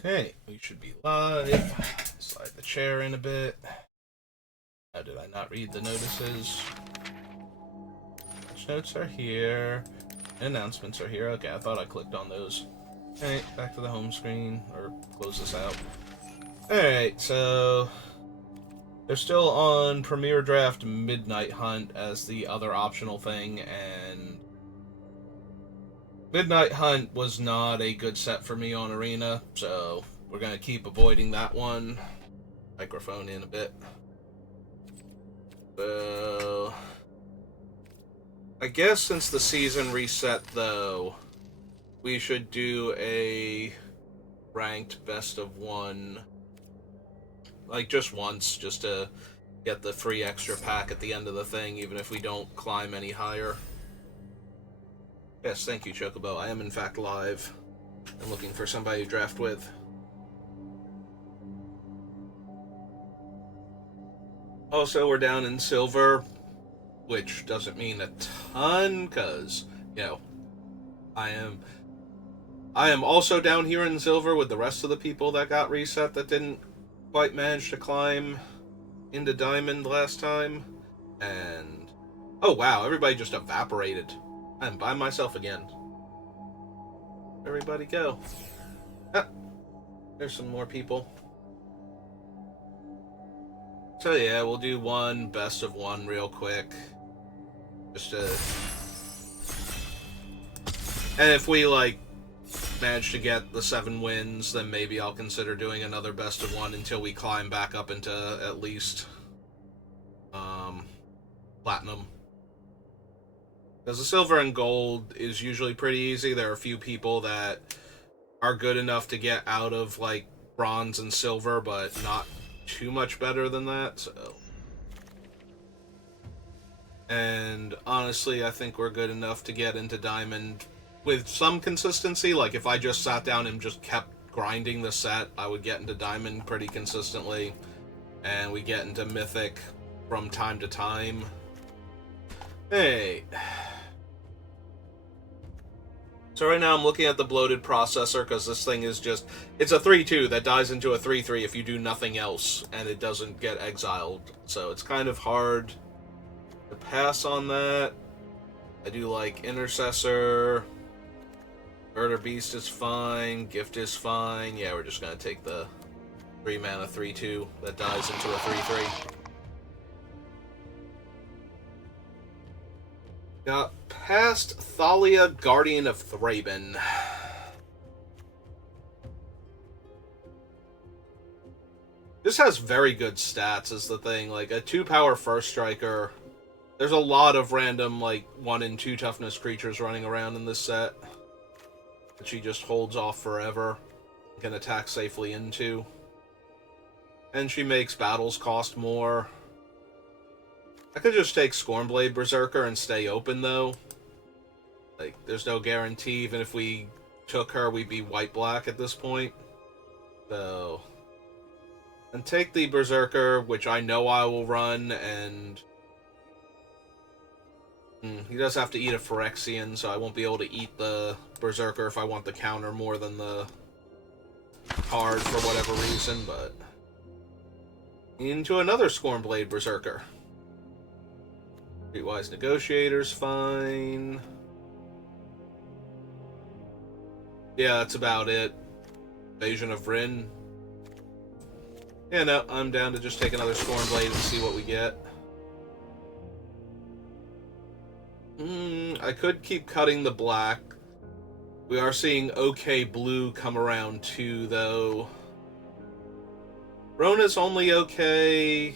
Hey, we should be live. Slide the chair in a bit. How did I not read the notices? Notes are here. Announcements are here. Okay, I thought I clicked on those. Alright, back to the home screen, or close this out. Alright, so they're still on Premier Draft Midnight Hunt as the other optional thing, and Midnight Hunt was not a good set for me on Arena, so we're going to keep avoiding that one. Microphone in a bit. So, I guess since the season reset, though, we should do a ranked best of one, like just once, just to get the free extra pack at the end of the thing, even if we don't climb any higher. Yes, thank you, Chocobo. I am in fact live. I'm looking for somebody to draft with. Also, we're down in silver, which doesn't mean a ton, because, you know, I am also down here in silver with the rest of the people that got reset that didn't quite manage to climb into diamond last time. And oh wow, everybody just evaporated. I'm by myself again. Everybody go. Ah, there's some more people. So yeah, we'll do one best of one real quick. Just to... And if we, like, manage to get the 7 wins, then maybe I'll consider doing another best of one until we climb back up into at least platinum. Because the silver and gold is usually pretty easy. There are a few people that are good enough to get out of, like, bronze and silver, but not too much better than that, so... And honestly, I think we're good enough to get into diamond with some consistency. Like, if I just sat down and just kept grinding the set, I would get into diamond pretty consistently, and we get into mythic from time to time. Hey. So right now I'm looking at the bloated processor, because this thing is just... It's a 3-2 that dies into a 3-3 if you do nothing else, and it doesn't get exiled. So it's kind of hard to pass on that. I do like Intercessor. Murder Beast is fine. Gift is fine. Yeah, we're just going to take the 3 mana 3-2 that dies into a 3-3. Got past Thalia, Guardian of Thraben. This has very good stats, is the thing. Like, a 2-power first striker. There's a lot of random, like, 1 and 2 toughness creatures running around in this set that she just holds off forever, can attack safely into. And she makes battles cost more. I could just take Scornblade Berserker and stay open, though. Like, there's no guarantee. Even if we took her, we'd be white-black at this point. So... And take the Berserker, which I know I will run, and... he does have to eat a Phyrexian, so I won't be able to eat the Berserker if I want the counter more than the card for whatever reason, but... Into another Scornblade Berserker. Streetwise Negotiator's fine. Yeah, that's about it. Invasion of Vryn. Yeah, no, I'm down to just take another Scornblade and see what we get. I could keep cutting the black. We are seeing OK Blue come around too, though. Rona's only okay.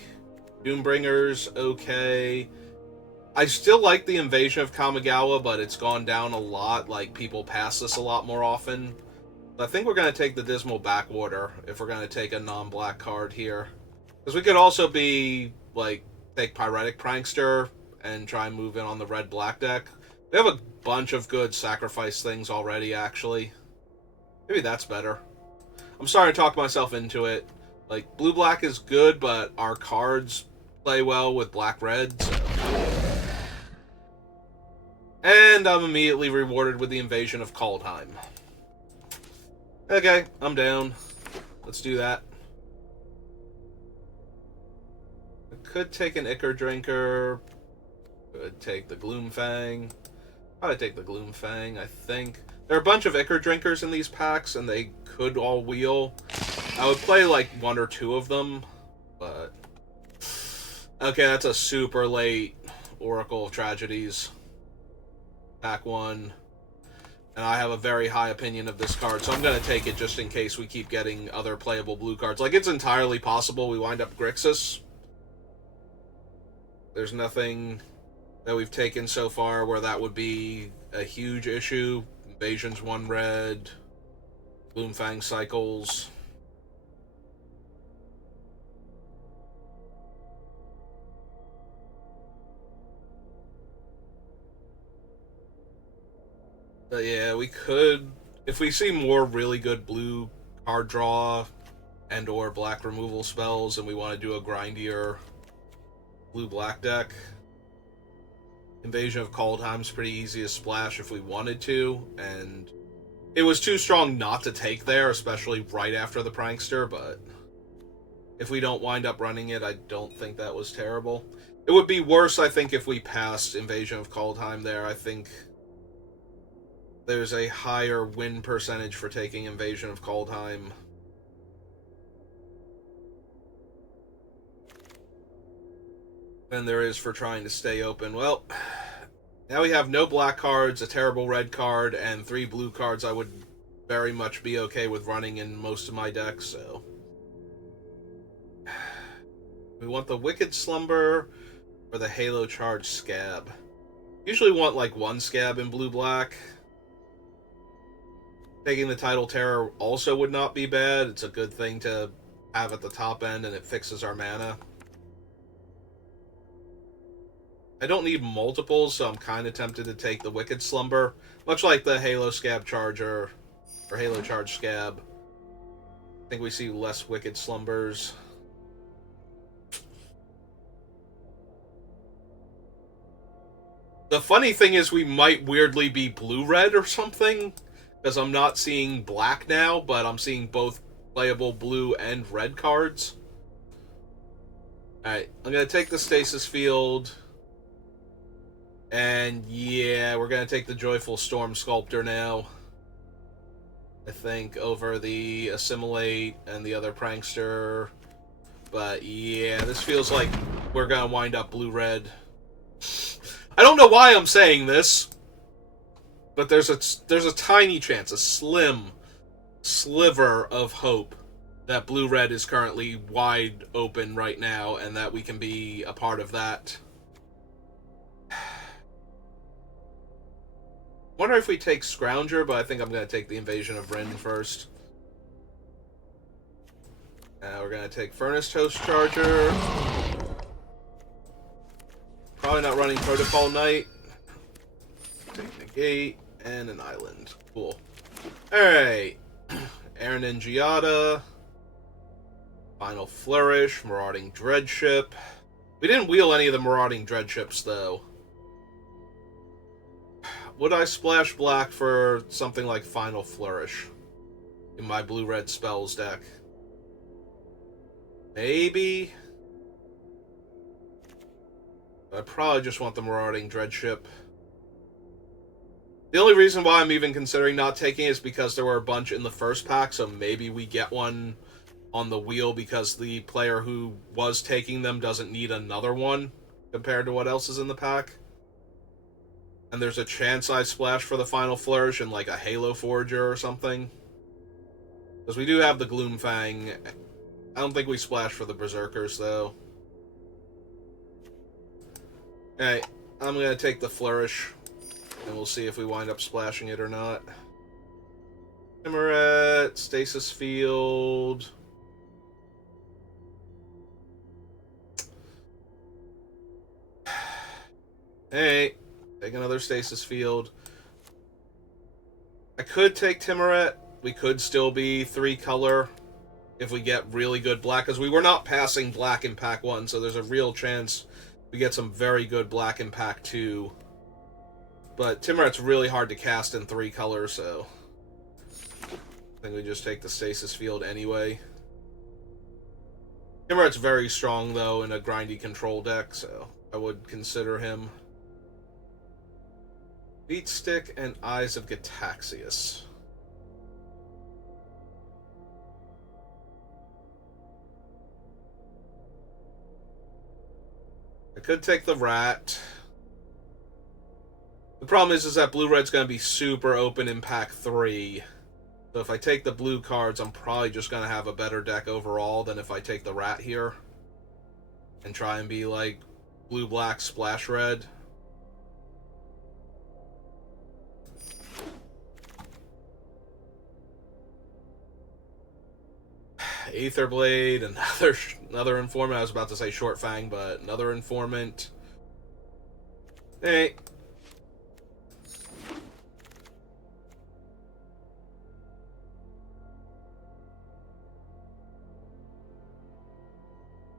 Doombringer's okay. I still like the Invasion of Kamigawa, but it's gone down a lot. Like, people pass this a lot more often. I think we're going to take the Dismal Backwater if we're going to take a non-black card here. Because we could also be, like, take Pyretic Prankster and try and move in on the red-black deck. We have a bunch of good sacrifice things already, actually. Maybe that's better. I'm starting to talk myself into it. Like, blue-black is good, but our cards play well with black-red, so... And I'm immediately rewarded with the Invasion of Kaldheim. Okay, I'm down. Let's do that. I could take an Ichor Drinker. Could take the Gloomfang. Probably take the Gloomfang, I think. There are a bunch of Ichor Drinkers in these packs, and they could all wheel. I would play, like, one or two of them, but... Okay, that's a super late Oracle of Tragedies. Pack 1. And I have a very high opinion of this card, so I'm going to take it just in case we keep getting other playable blue cards. Like, it's entirely possible we wind up Grixis. There's nothing that we've taken so far where that would be a huge issue. Invasion's 1 red. Gloomfang cycles. But yeah, we could... If we see more really good blue card draw and or black removal spells and we want to do a grindier blue-black deck, Invasion of Kaldheim's pretty easy to splash if we wanted to, and it was too strong not to take there, especially right after the Prankster, but if we don't wind up running it, I don't think that was terrible. It would be worse, I think, if we passed Invasion of Kaldheim there. I think there's a higher win percentage for taking Invasion of Kaldheim. Than there is for trying to stay open. Well, now we have no black cards, a terrible red card, and 3 blue cards I would very much be okay with running in most of my decks, so... We want the Wicked Slumber or the Halo Charge Scab. Usually want, like, 1 Scab in blue-black. Taking the Tidal Terror also would not be bad. It's a good thing to have at the top end, and it fixes our mana. I don't need multiples, so I'm kind of tempted to take the Wicked Slumber. Much like the Halo Scab Charger, or Halo Charge Scab. I think we see less Wicked Slumbers. The funny thing is we might weirdly be blue-red or something, because I'm not seeing black now, but I'm seeing both playable blue and red cards. Alright, I'm going to take the Stasis Field... And yeah, we're going to take the Joyful Storm Sculptor now. I think, over the Assimilate and the other Prankster. But yeah, this feels like we're going to wind up blue-red. I don't know why I'm saying this, but there's a tiny chance, a slim sliver of hope that blue-red is currently wide open right now and that we can be a part of that. Wonder if we take Scrounger, but I think I'm going to take the Invasion of Vryn first. We're going to take Furnace Toast Charger. Probably not running Protocol Knight. Take Negate and an Island. Cool. Alright. Aranin Giada. Final Flourish. Marauding Dreadship. We didn't wheel any of the Marauding Dreadships, though. Would I splash black for something like Final Flourish in my blue-red spells deck? Maybe. I probably just want the Marauding Dreadship. The only reason why I'm even considering not taking it is because there were a bunch in the first pack, so maybe we get one on the wheel because the player who was taking them doesn't need another one compared to what else is in the pack. And there's a chance I splash for the Final Flourish in like a Halo Forager or something. Because we do have the Gloomfang. I don't think we splash for the Berserkers, though. Alright, I'm going to take the Flourish. And we'll see if we wind up splashing it or not. Timuret, Stasis Field. Hey. Take another Stasis Field. I could take Timuret. We could still be 3-color if we get really good black, because we were not passing black in Pack 1, so there's a real chance we get some very good black in Pack 2. But Timuret's really hard to cast in 3-color, so I think we just take the Stasis Field anyway. Kimrat's very strong, though, in a grindy control deck, so I would consider him. Beatstick and Eyes of Gitaxias. I could take the Rat. The problem is that blue-red's going to be super open in pack 3. So if I take the blue cards, I'm probably just going to have a better deck overall than if I take the Rat here. And try and be like blue-black splash red. Aetherblade, another informant. I was about to say Short Fang, but another informant. Hey.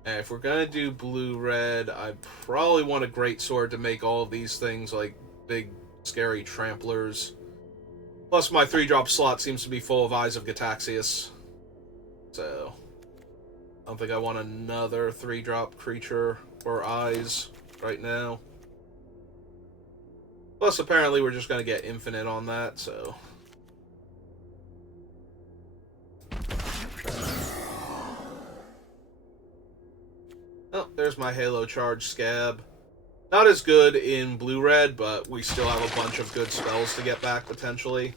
And if we're gonna do blue-red, I probably want a Greatsword to make all of these things like big, scary tramplers. Plus, my 3-drop slot seems to be full of Eyes of Gitaxias. So, I don't think I want another 3-drop creature or Eyes right now. Plus, apparently, we're just going to get infinite on that, so. Oh, there's my Halo Charge Scab. Not as good in blue-red, but we still have a bunch of good spells to get back, potentially.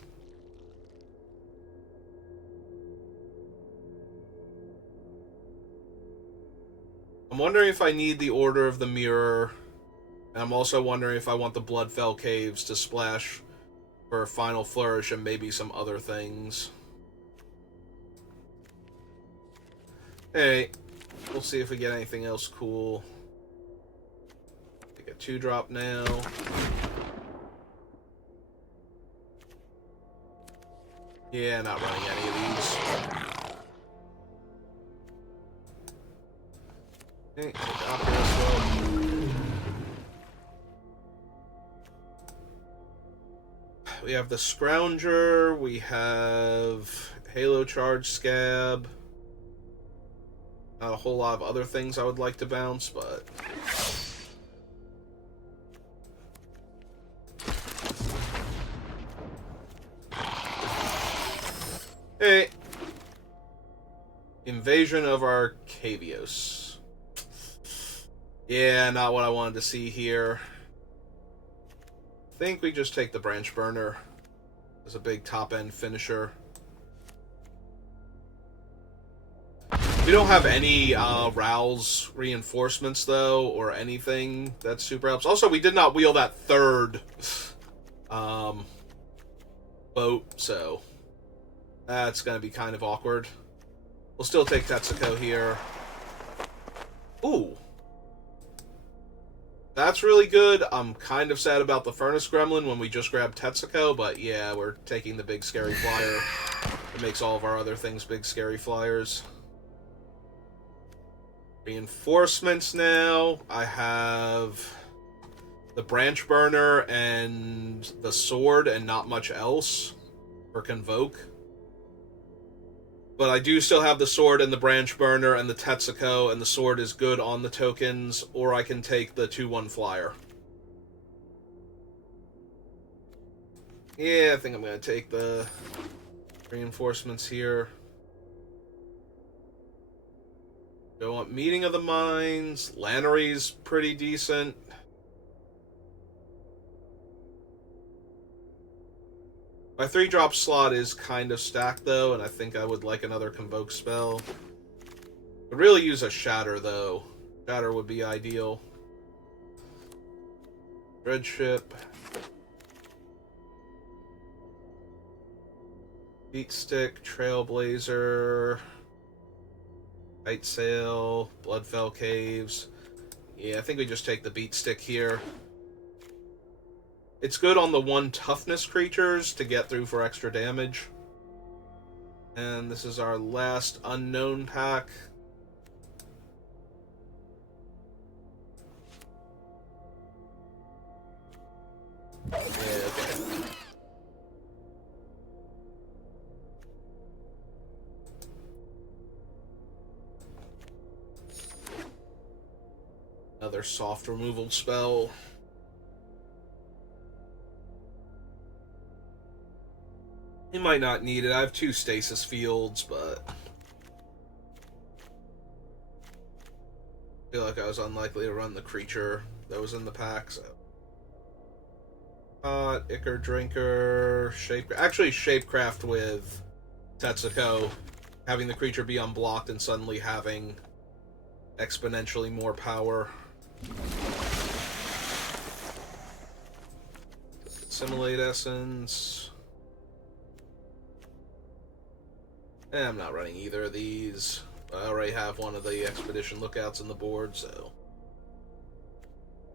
I'm wondering if I need the Order of the Mirror, and I'm also wondering if I want the Bloodfell Caves to splash for a Final Flourish and maybe some other things. Hey, we'll see if we get anything else cool. Take a 2-drop now. Yeah, not running any of these. Okay, as well. We have the Scrounger, we have Halo Charge Scab. Not a whole lot of other things I would like to bounce, but... Hey! Invasion of Arcavios. Yeah, not what I wanted to see here. I think we just take the Branch Burner as a big top-end finisher. We don't have any Rowls reinforcements, though, or anything that super helps. Also, we did not wheel that third boat, so that's going to be kind of awkward. We'll still take Tetsuko here. Ooh. That's really good. I'm kind of sad about the Furnace Gremlin when we just grabbed Tetsuko, but yeah, we're taking the big scary flyer. It makes all of our other things big scary flyers. Reinforcements now. I have the Branch Burner and the Sword and not much else for Convoke. But I do still have the Sword and the Branch Burner and the Tetsuko, and the Sword is good on the tokens, or I can take the 2/1 flyer. Yeah, I think I'm going to take the reinforcements here. Don't want Meeting of the Minds. Lannery's pretty decent. My 3-drop slot is kind of stacked, though, and I think I would like another Convoke spell. Could really use a Shatter, though. Shatter would be ideal. Dreadship. Beatstick, Trailblazer, Night Sail, Bloodfell Caves. Yeah, I think we just take the Beatstick here. It's good on the 1 toughness creatures to get through for extra damage. And this is our last unknown pack. Yeah, okay. another soft removal spell. He might not need it. I have 2 stasis fields, but I feel like I was unlikely to run the creature that was in the pack, so. Ichor Drinker, Shapecraft with Tetsuko, having the creature be unblocked and suddenly having exponentially more power. Assimilate Essence. I'm not running either of these. I already have one of the Expedition Lookouts on the board, so.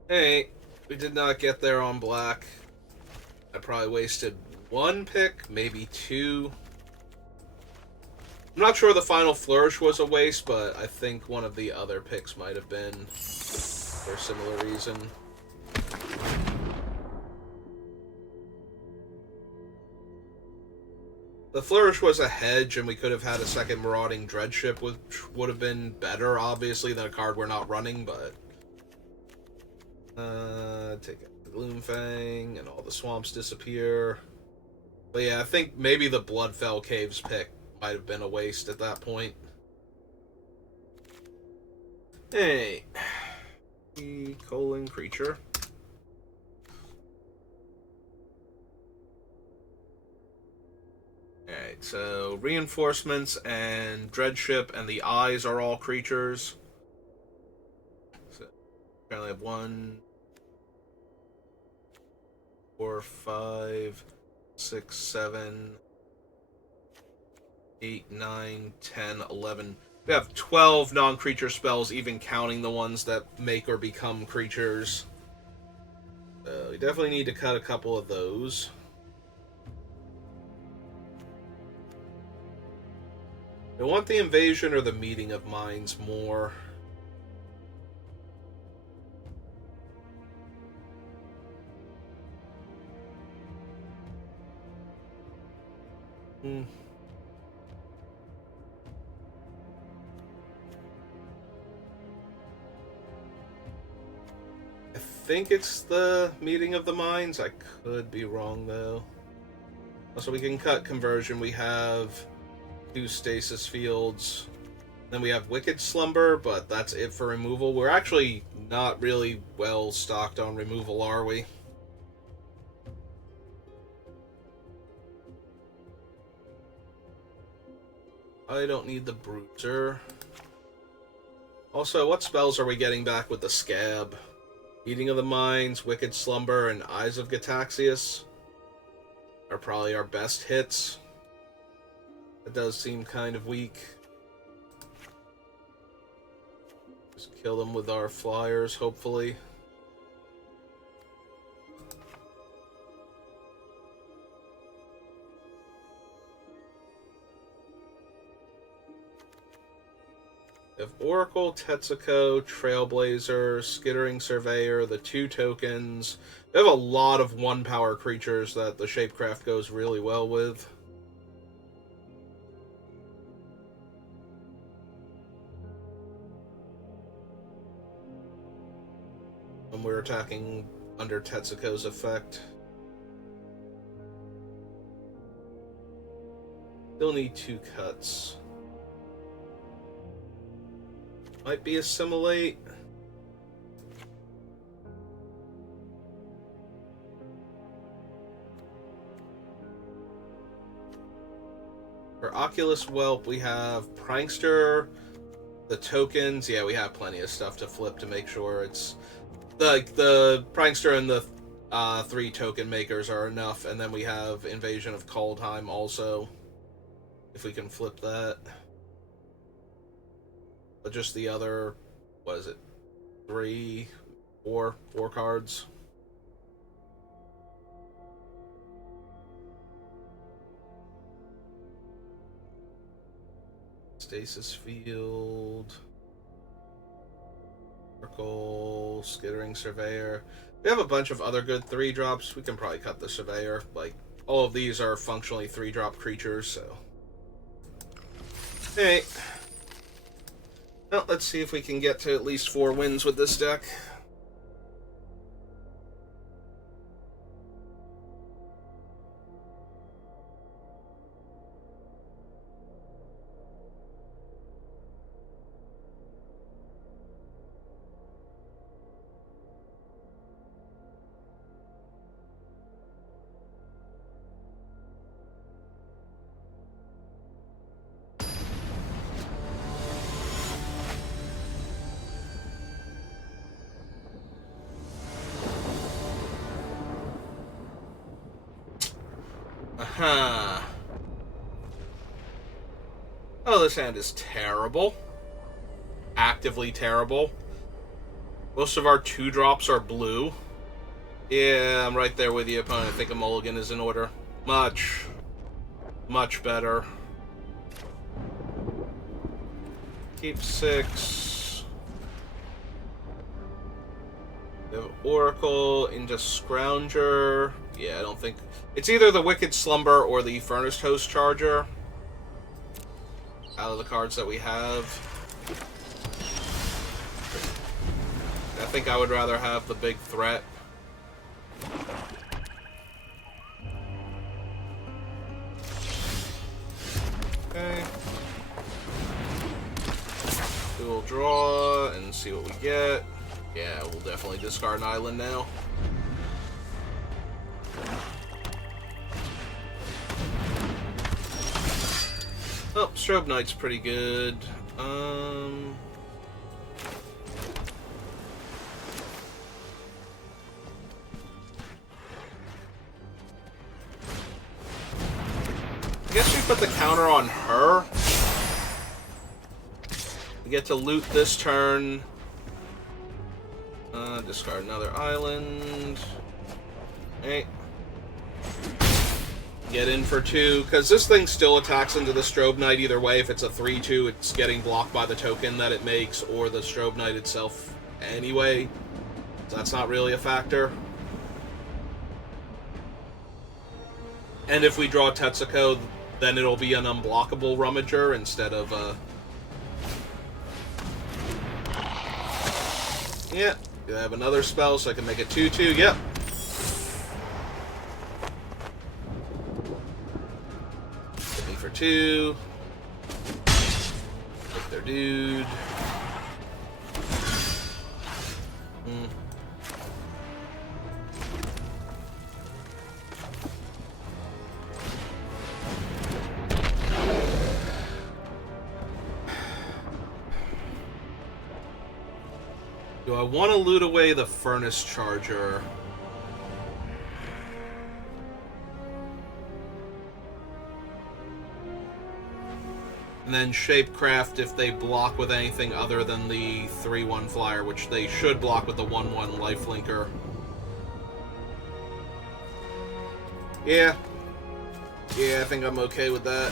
Hey, we did not get there on black. I probably wasted 1 pick, maybe 2. I'm not sure the final flourish was a waste, but I think one of the other picks might have been for a similar reason. The flourish was a hedge, and we could have had a second Marauding Dreadship, which would have been better, obviously, than a card we're not running, but. Take out the Gloomfang, and all the swamps disappear. But yeah, I think maybe the Bloodfell Caves pick might have been a waste at that point. Hey. Creature. Alright, so Reinforcements and Dreadship and the Eyes are all creatures. So, currently have 1, 4, 5, 6, 7, 8, 9, 10, 11. We have 12 non-creature spells, even counting the ones that make or become creatures. So we definitely need to cut a couple of those. I want the Invasion or the Meeting of Minds more. I think it's the Meeting of the Minds. I could be wrong, though. Also, we can cut Conversion. We have 2 Stasis Fields. Then we have Wicked Slumber, but that's it for removal. We're actually not really well stocked on removal, are we? I don't need the Bruiser. Also, what spells are we getting back with the Scab? Meeting of the Minds, Wicked Slumber, and Eyes of Gitaxias are probably our best hits. It does seem kind of weak. Just kill them with our flyers, hopefully. We have Oracle, Tetsuko, Trailblazer, Skittering Surveyor, the 2 tokens. We have a lot of 1-power creatures that the Shapecraft goes really well with. When we're attacking under Tetsuko's effect. Still need 2 cuts. Might be Assimilate. For Oculus Whelp, we have Prankster, the tokens. Yeah, we have plenty of stuff to flip to make sure it's... The Prankster and the 3 token makers are enough, and then we have Invasion of Kaldheim also, if we can flip that. But just the other, what is it, 3, 4 cards. Stasis Field, Oracle, Skittering Surveyor. We have a bunch of other good 3-drops. We can probably cut the Surveyor. Like, all of these are functionally 3-drop creatures, so. Hey. Well, let's see if we can get to at least 4 wins with this deck. Huh. Oh, this hand is terrible. Actively terrible. Most of our 2-drops are blue. Yeah, I'm right there with you, opponent. I think a mulligan is in order. Much better. Keep 6. We have Oracle into Scrounger. Yeah, I don't think... It's either the Wicked Slumber or the Furnace Host Charger. Out of the cards that we have. I think I would rather have the big threat. Okay. We'll draw and see what we get. Yeah, we'll definitely discard an island now. Oh, Strobe Knight's pretty good. I guess we put the counter on her. We get to loot this turn. Discard another island. Hey. Get in for 2, because this thing still attacks into the Strobe Knight either way. If it's a 3-2, it's getting blocked by the token that it makes, or the Strobe Knight itself anyway. So that's not really a factor. And if we draw Tetsuko, then it'll be an unblockable Rummager instead of a... Yeah, I have another spell, so I can make it 2-2. Yep. For 2. Take their dude. Do I want to loot away the Furnace Charger? And then Shapecraft if they block with anything other than the 3-1 flyer, which they should block with the 1-1 lifelinker. Yeah. Yeah, I think I'm okay with that.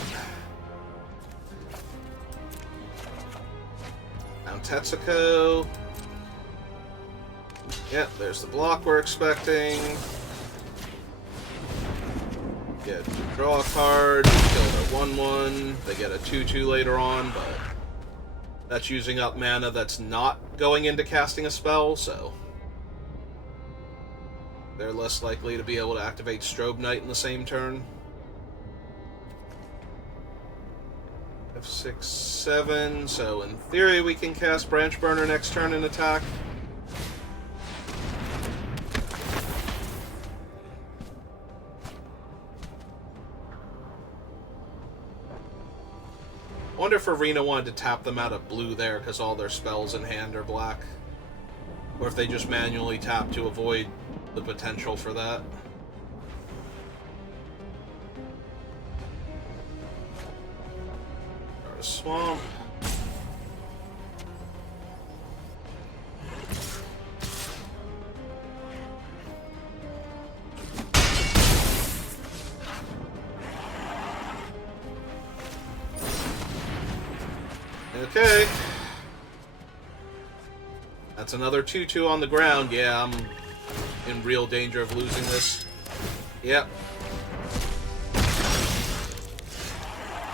Now Tetsuko. Yep, there's the block we're expecting. Get draw a card, kill their 1-1. They get a 2-2 later on, but that's using up mana that's not going into casting a spell, so they're less likely to be able to activate Strobe Knight in the same turn. F6, 7, so in theory we can cast Branch Burner next turn and attack. I wonder if Arena wanted to tap them out of blue there because all their spells in hand are black. Or if they just manually tap to avoid the potential for that. Start a swamp. Okay. That's another 2-2 on the ground. Yeah, I'm in real danger of losing this. Yep.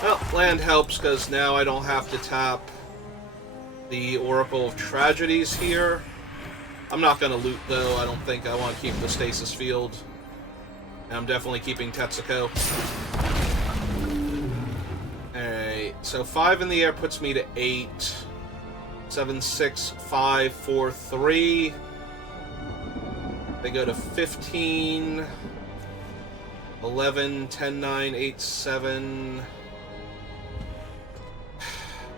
Well, land helps because now I don't have to tap the Oracle of Tragedies here. I'm not going to loot, though. I don't think I want to keep the Stasis Field. And I'm definitely keeping Tetsuko. Alright, so 5 in the air puts me to 8. 7, 6, 5, 4, 3. They go to 15. 11, 10, 9, 8, 7...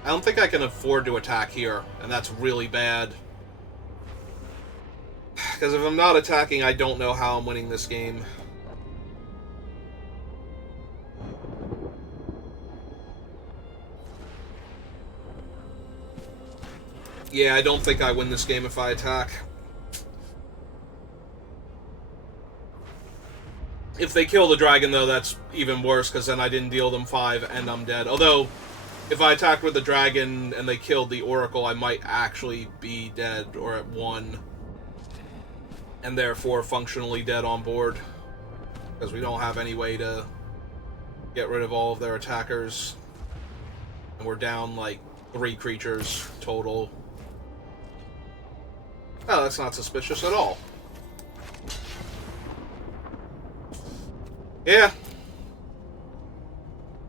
I don't think I can afford to attack here, and that's really bad. Because if I'm not attacking, I don't know how I'm winning this game. Yeah, I don't think I win this game if I attack. If they kill the dragon, though, that's even worse, because then I didn't deal them 5 and I'm dead. Although, if I attacked with the dragon and they killed the Oracle, I might actually be dead, or at 1. And therefore functionally dead on board. Because we don't have any way to get rid of all of their attackers. And we're down, like, 3 creatures total. Oh, that's not suspicious at all. Yeah.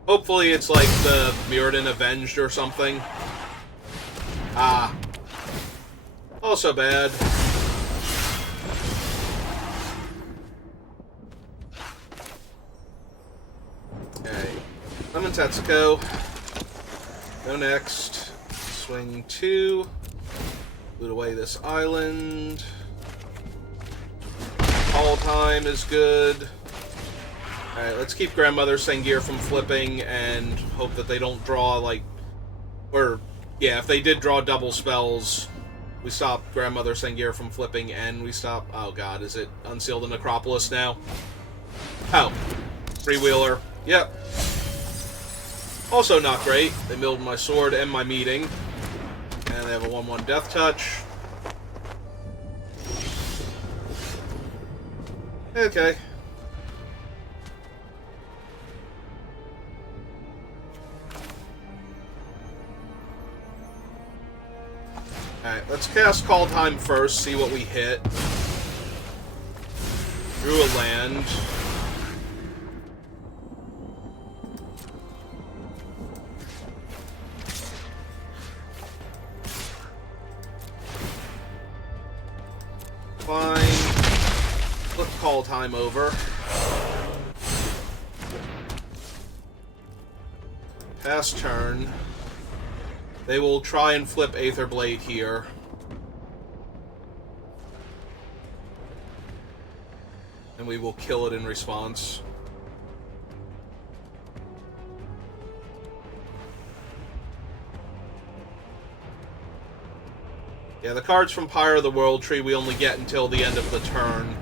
Hopefully it's like the Mirrodin Avenged or something. Ah. Also bad. Okay. Summon Tetsuko. Go next. Swing 2. Loot away this island. Call time is good. Alright, let's keep Grandmother Sengir from flipping and hope that they don't draw, like... Or, yeah, if they did draw double spells, we stop Grandmother Sengir from flipping and we stop... Oh god, is it Unseal the Necropolis now? Oh. Freewheeler. Yep. Also not great. They milled my sword and my meeting. And they have a 1/1 Death Touch. Okay. Alright, let's cast Call Time first, see what we hit. Drew a land. Fine. Flip Call Time over. Pass turn. They will try and flip Aetherblade here. And we will kill it in response. Yeah, the cards from Pyre of the World Tree we only get until the end of the turn.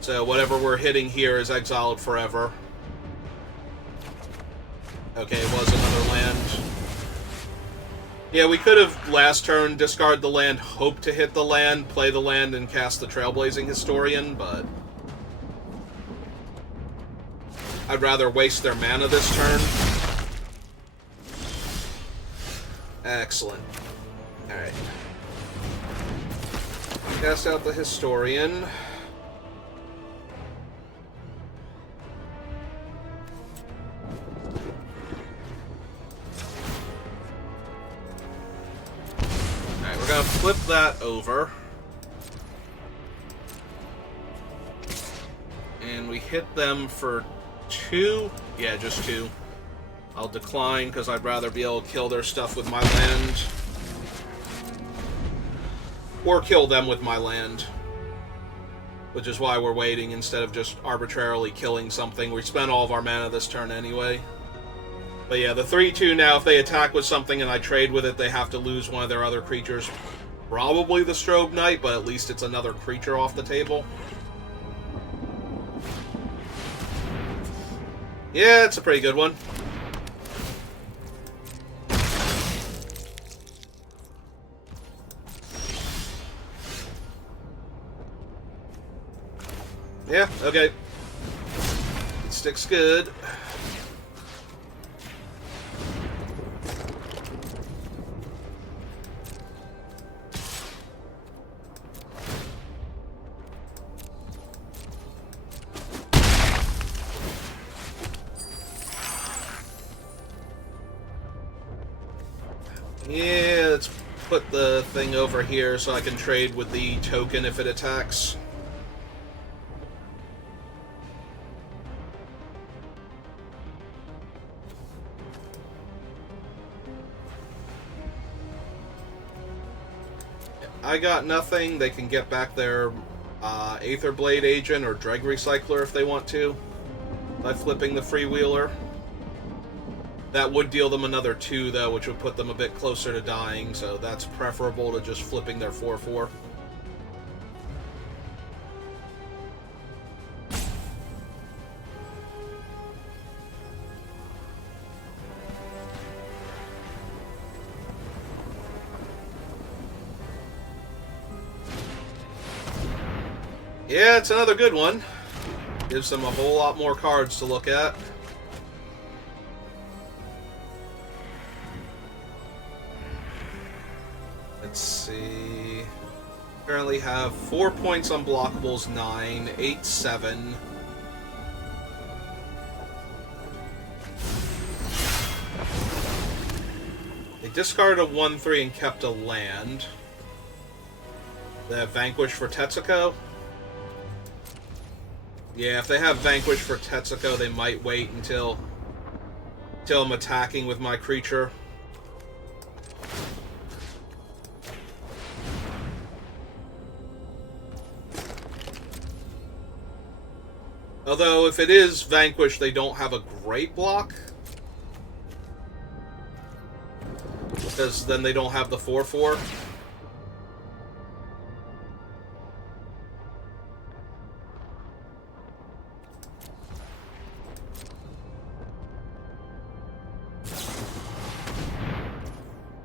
So whatever we're hitting here is exiled forever. Okay, it was another land. Yeah, we could have last turn discard the land, hope to hit the land, play the land, and cast the Trailblazing Historian, but I'd rather waste their mana this turn. Excellent. Alright. Cast out the Historian. Alright, we're gonna flip that over. And we hit them for 2? Yeah, just 2. I'll decline, because I'd rather be able to kill their stuff with my land. Or kill them with my land. Which is why we're waiting, instead of just arbitrarily killing something. We spent all of our mana this turn anyway. But yeah, the 3/2 now, if they attack with something and I trade with it, they have to lose one of their other creatures. Probably the Strobe Knight, but at least it's another creature off the table. Yeah, it's a pretty good one. Yeah, okay. It sticks good. put the thing over here so I can trade with the token if it attacks. I got nothing. They can get back their Aetherblade Agent or Dreg Recycler if they want to by flipping the Freewheeler. That would deal them another 2, though, which would put them a bit closer to dying, so that's preferable to just flipping their 4/4. Yeah, it's another good one. Gives them a whole lot more cards to look at. Let's see. Currently have 4 points on blockables, 9, 8, 7. They discarded a 1/3 and kept a land. They have Vanquish for Tetsuko. Yeah, if they have Vanquish for Tetsuko, they might wait until I'm attacking with my creature. Although, if it is Vanquish, they don't have a great block. Because then they don't have the 4/4.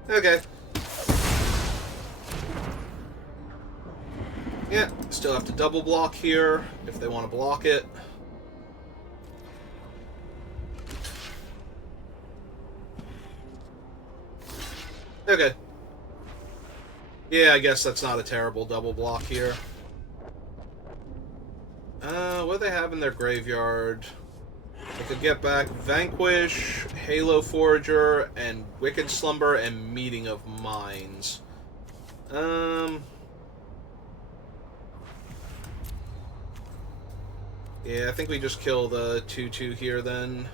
Okay. Yeah, still have to double block here if they want to block it. Okay. Yeah, I guess that's not a terrible double block here. What do they have in their graveyard? They could get back Vanquish, Halo Forager, and Wicked Slumber, and Meeting of Minds. Yeah, I think we just kill the 2/2 here then.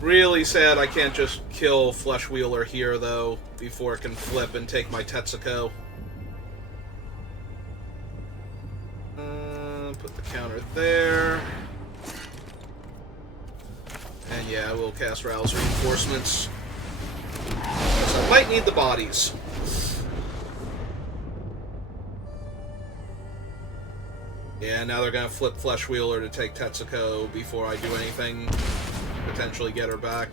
Really sad I can't just kill Flesh Wheeler here, though, before it can flip and take my Tetsuko. Put the counter there. And yeah, we'll cast Rouse Reinforcements. So I might need the bodies. Yeah, now they're gonna flip Flesh Wheeler to take Tetsuko before I do anything. Potentially get her back.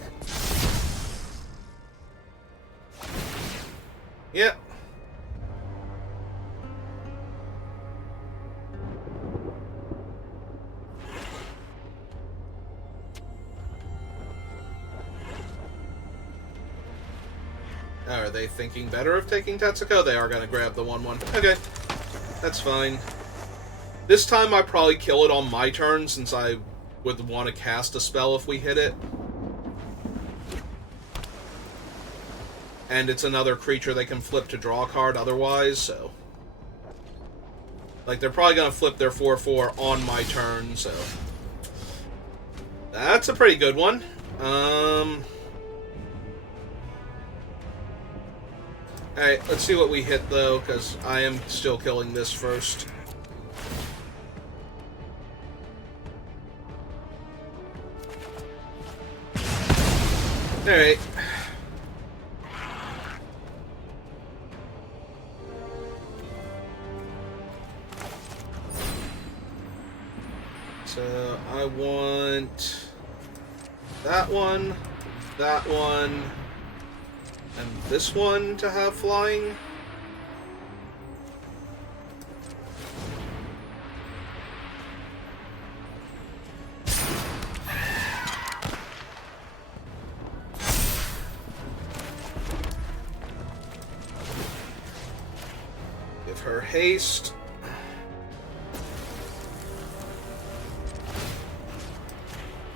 Yep. Are they thinking better of taking Tetsuko? They are going to grab the 1/1. Okay. That's fine. This time I probably kill it on my turn, since I would want to cast a spell if we hit it. And it's another creature they can flip to draw a card otherwise, so... Like, they're probably going to flip their 4/4 on my turn, so... That's a pretty good one. Alright, let's see what we hit, though, because I am still killing this first. Alright. So, I want that one, and this one to have flying. Give her haste.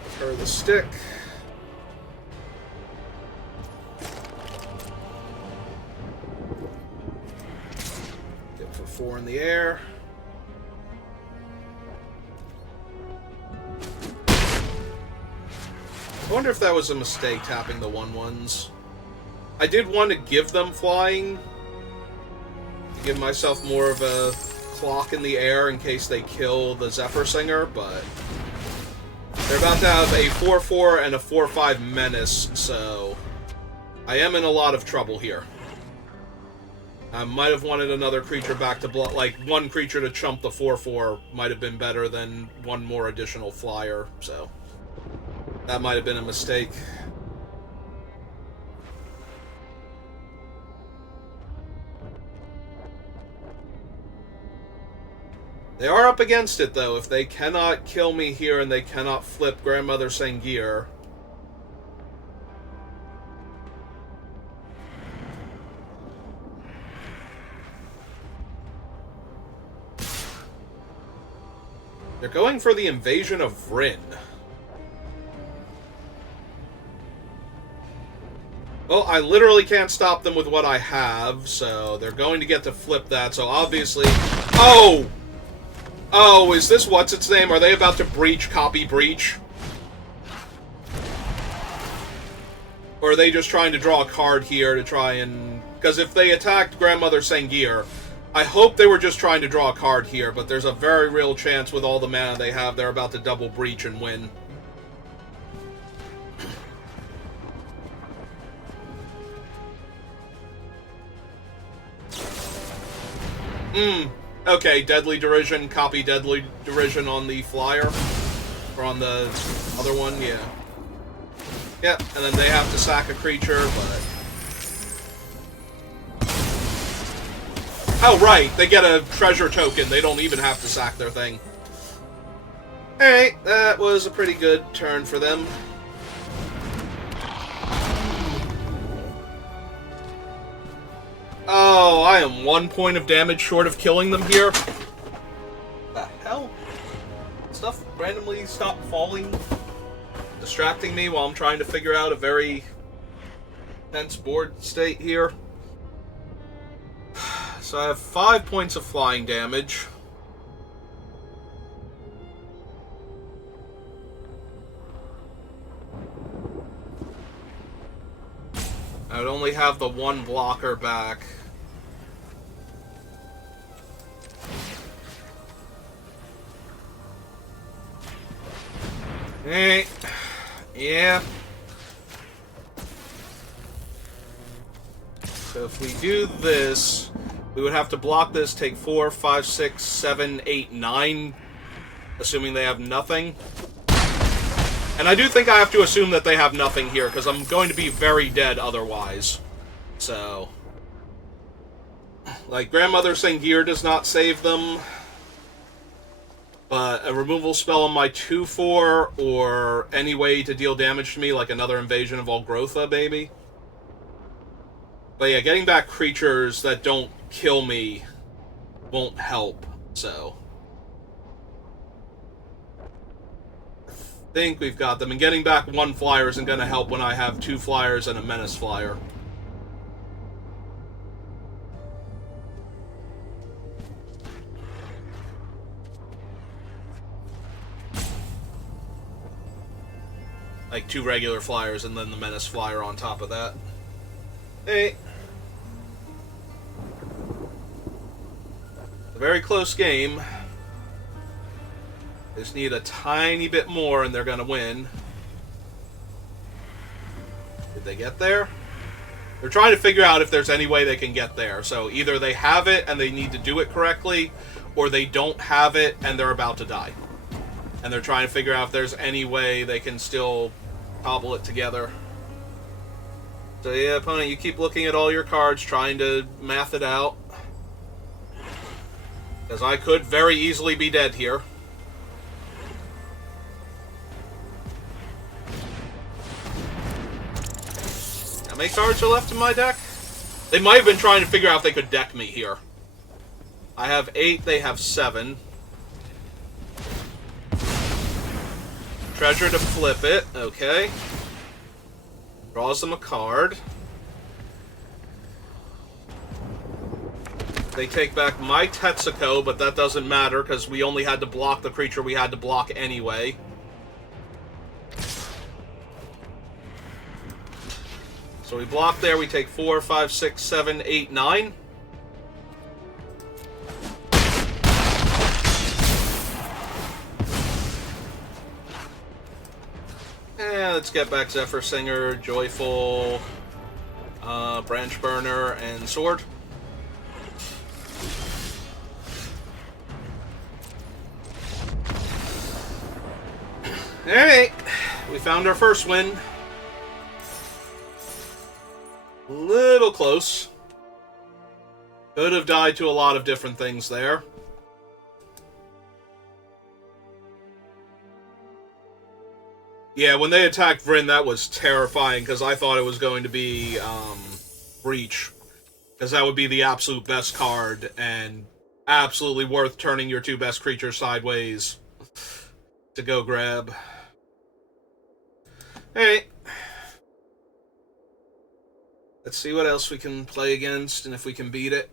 Give her the stick. 4/4 in the air. I wonder if that was a mistake, tapping the 1/1s. I did want to give them flying, to give myself more of a clock in the air in case they kill the Zephyr Singer, but they're about to have a 4/4 and a 4/5 Menace, so I am in a lot of trouble here. I might have wanted another creature back to block, like one creature to chump the 4/4 might have been better than one more additional flyer, so that might have been a mistake. They are up against it, though. If they cannot kill me here and they cannot flip Grandmother Sengir, they're going for the Invasion of Vryn. Well, I literally can't stop them with what I have, so they're going to get to flip that, so obviously... Oh! Oh, is this what's-its-name? Are they about to breach, copy breach? Or are they just trying to draw a card here to try and... Because if they attacked Grandmother Sengir, I hope they were just trying to draw a card here, but there's a very real chance with all the mana they have, they're about to double breach and win. Okay, Deadly Derision, copy Deadly Derision on the flyer. Or on the other one, yeah. Yep, and then they have to sack a creature, but... Oh, right, they get a treasure token. They don't even have to sack their thing. Alright, that was a pretty good turn for them. Oh, I am 1 point of damage short of killing them here. The hell? Stuff randomly stopped falling, distracting me while I'm trying to figure out a very tense board state here. So I have 5 points of flying damage. I would only have the one blocker back. Hey, yeah. So if we do this, we would have to block this, take 4, 5, 6, 7, 8, 9, assuming they have nothing. And I do think I have to assume that they have nothing here, because I'm going to be very dead otherwise. So... Like, Grandmother Sengir does not save them. But a removal spell on my 2/4, or any way to deal damage to me, like another Invasion of Algrotha, maybe. But yeah, getting back creatures that don't kill me won't help, so... I think we've got them, and getting back one flyer isn't going to help when I have 2 flyers and a Menace flyer. Like 2 regular flyers and then the Menace flyer on top of that. Hey. A very close game. They just need a tiny bit more and they're going to win. Did they get there? They're trying to figure out if there's any way they can get there. So either they have it and they need to do it correctly, or they don't have it and they're about to die. And they're trying to figure out if there's any way they can still cobble it together. So yeah, opponent, you keep looking at all your cards, trying to math it out. Because I could very easily be dead here. How many cards are left in my deck? They might have been trying to figure out if they could deck me here. I have 8, they have 7. Treasure to flip it, okay. Draws them a card. They take back my Tetsuko, but that doesn't matter because we only had to block the creature we had to block anyway. So we block there, we take 4, 5, 6, 7, 8, 9. And let's get back Zephyr Singer, Joyful, Branch Burner, and Sword. Alright, we found our first win. Little close. Could have died to a lot of different things there. Yeah, when they attacked Vryn, that was terrifying, because I thought it was going to be, Breach. Because that would be the absolute best card, and absolutely worth turning your two best creatures sideways to go grab. Alright. Let's see what else we can play against, and if we can beat it.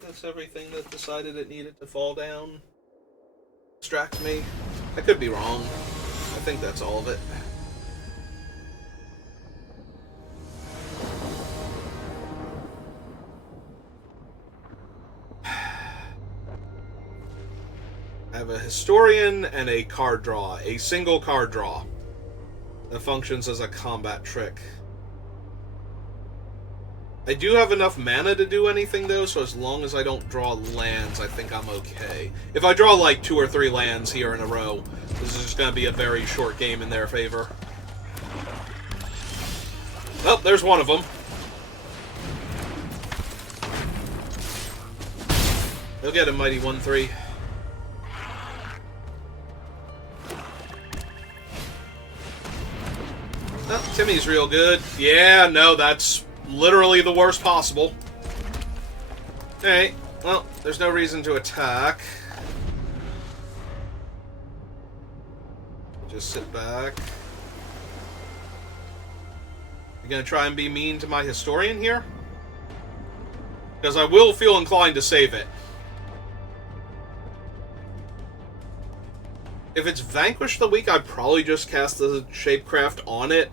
That's everything that decided it needed to fall down. Distract me. I could be wrong. I think that's all of it. I have a Historian and a card draw. A single card draw that functions as a combat trick. I do have enough mana to do anything, though, so as long as I don't draw lands, I think I'm okay. If I draw, like, 2 or 3 lands here in a row, this is just going to be a very short game in their favor. Oh, there's one of them. He'll get a mighty 1/3. Oh, Timmy's real good. Yeah, no, that's literally the worst possible. Alright, well, there's no reason to attack. Just sit back. You gonna try and be mean to my Historian here? Because I will feel inclined to save it. If it's Vanquish the Weak, I'd probably just cast the Shapecraft on it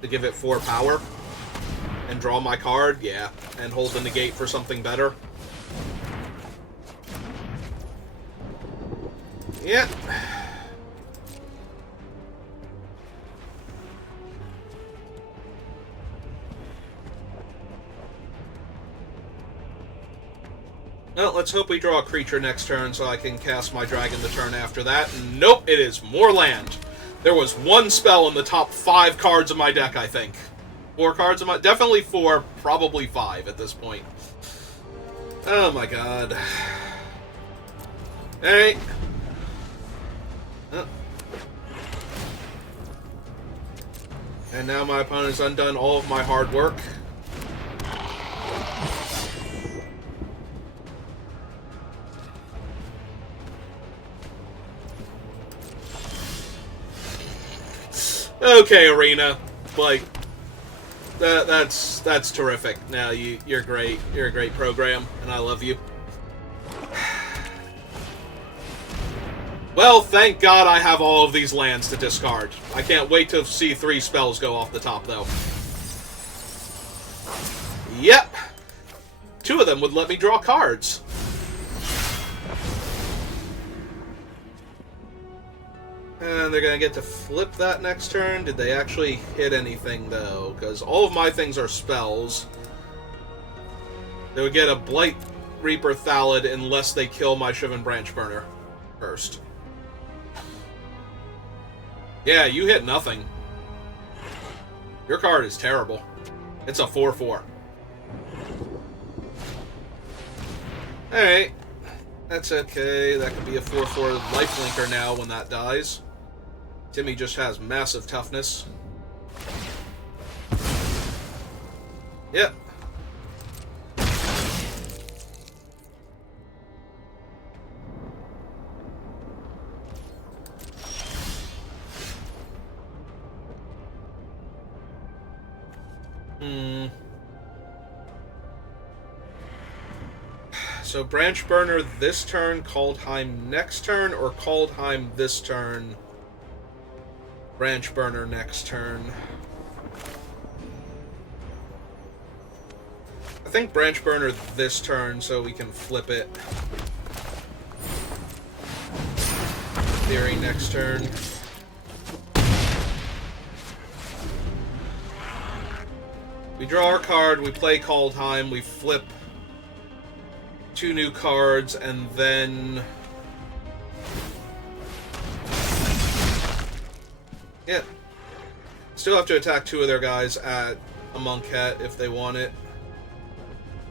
to give it 4 power. And draw my card, yeah. And hold the negate for something better. Yeah. Well, let's hope we draw a creature next turn so I can cast my dragon the turn after that. Nope, it is more land. There was 1 spell in the top 5 cards of my deck, I think. 4 cards of my... Definitely 4, probably 5 at this point. Oh my god. Hey! And now my opponent's undone all of my hard work. Okay, Arena. Like, that's terrific. Now you're great. You're a great program, and I love you. Well, thank God I have all of these lands to discard. I can't wait to see 3 spells go off the top, though. Yep. 2 of them would let me draw cards. And they're going to get to flip that next turn. Did they actually hit anything, though? Because all of my things are spells. They would get a Blight Reaper Thallid unless they kill my Shivan Branch Burner first. Yeah, you hit nothing. Your card is terrible. It's a 4/4. Alright. That's okay. That could be a 4/4 lifelinker now when that dies. Timmy just has massive toughness. Yep. Hmm. So Branch Burner this turn, Kaldheim next turn, or Kaldheim this turn, Branch Burner next turn. I think Branch Burner this turn so we can flip it. Theory next turn. We draw our card, we play Kaldheim, we flip 2 new cards, and then... yeah. Still have to attack 2 of their guys at a Monkette if they want it.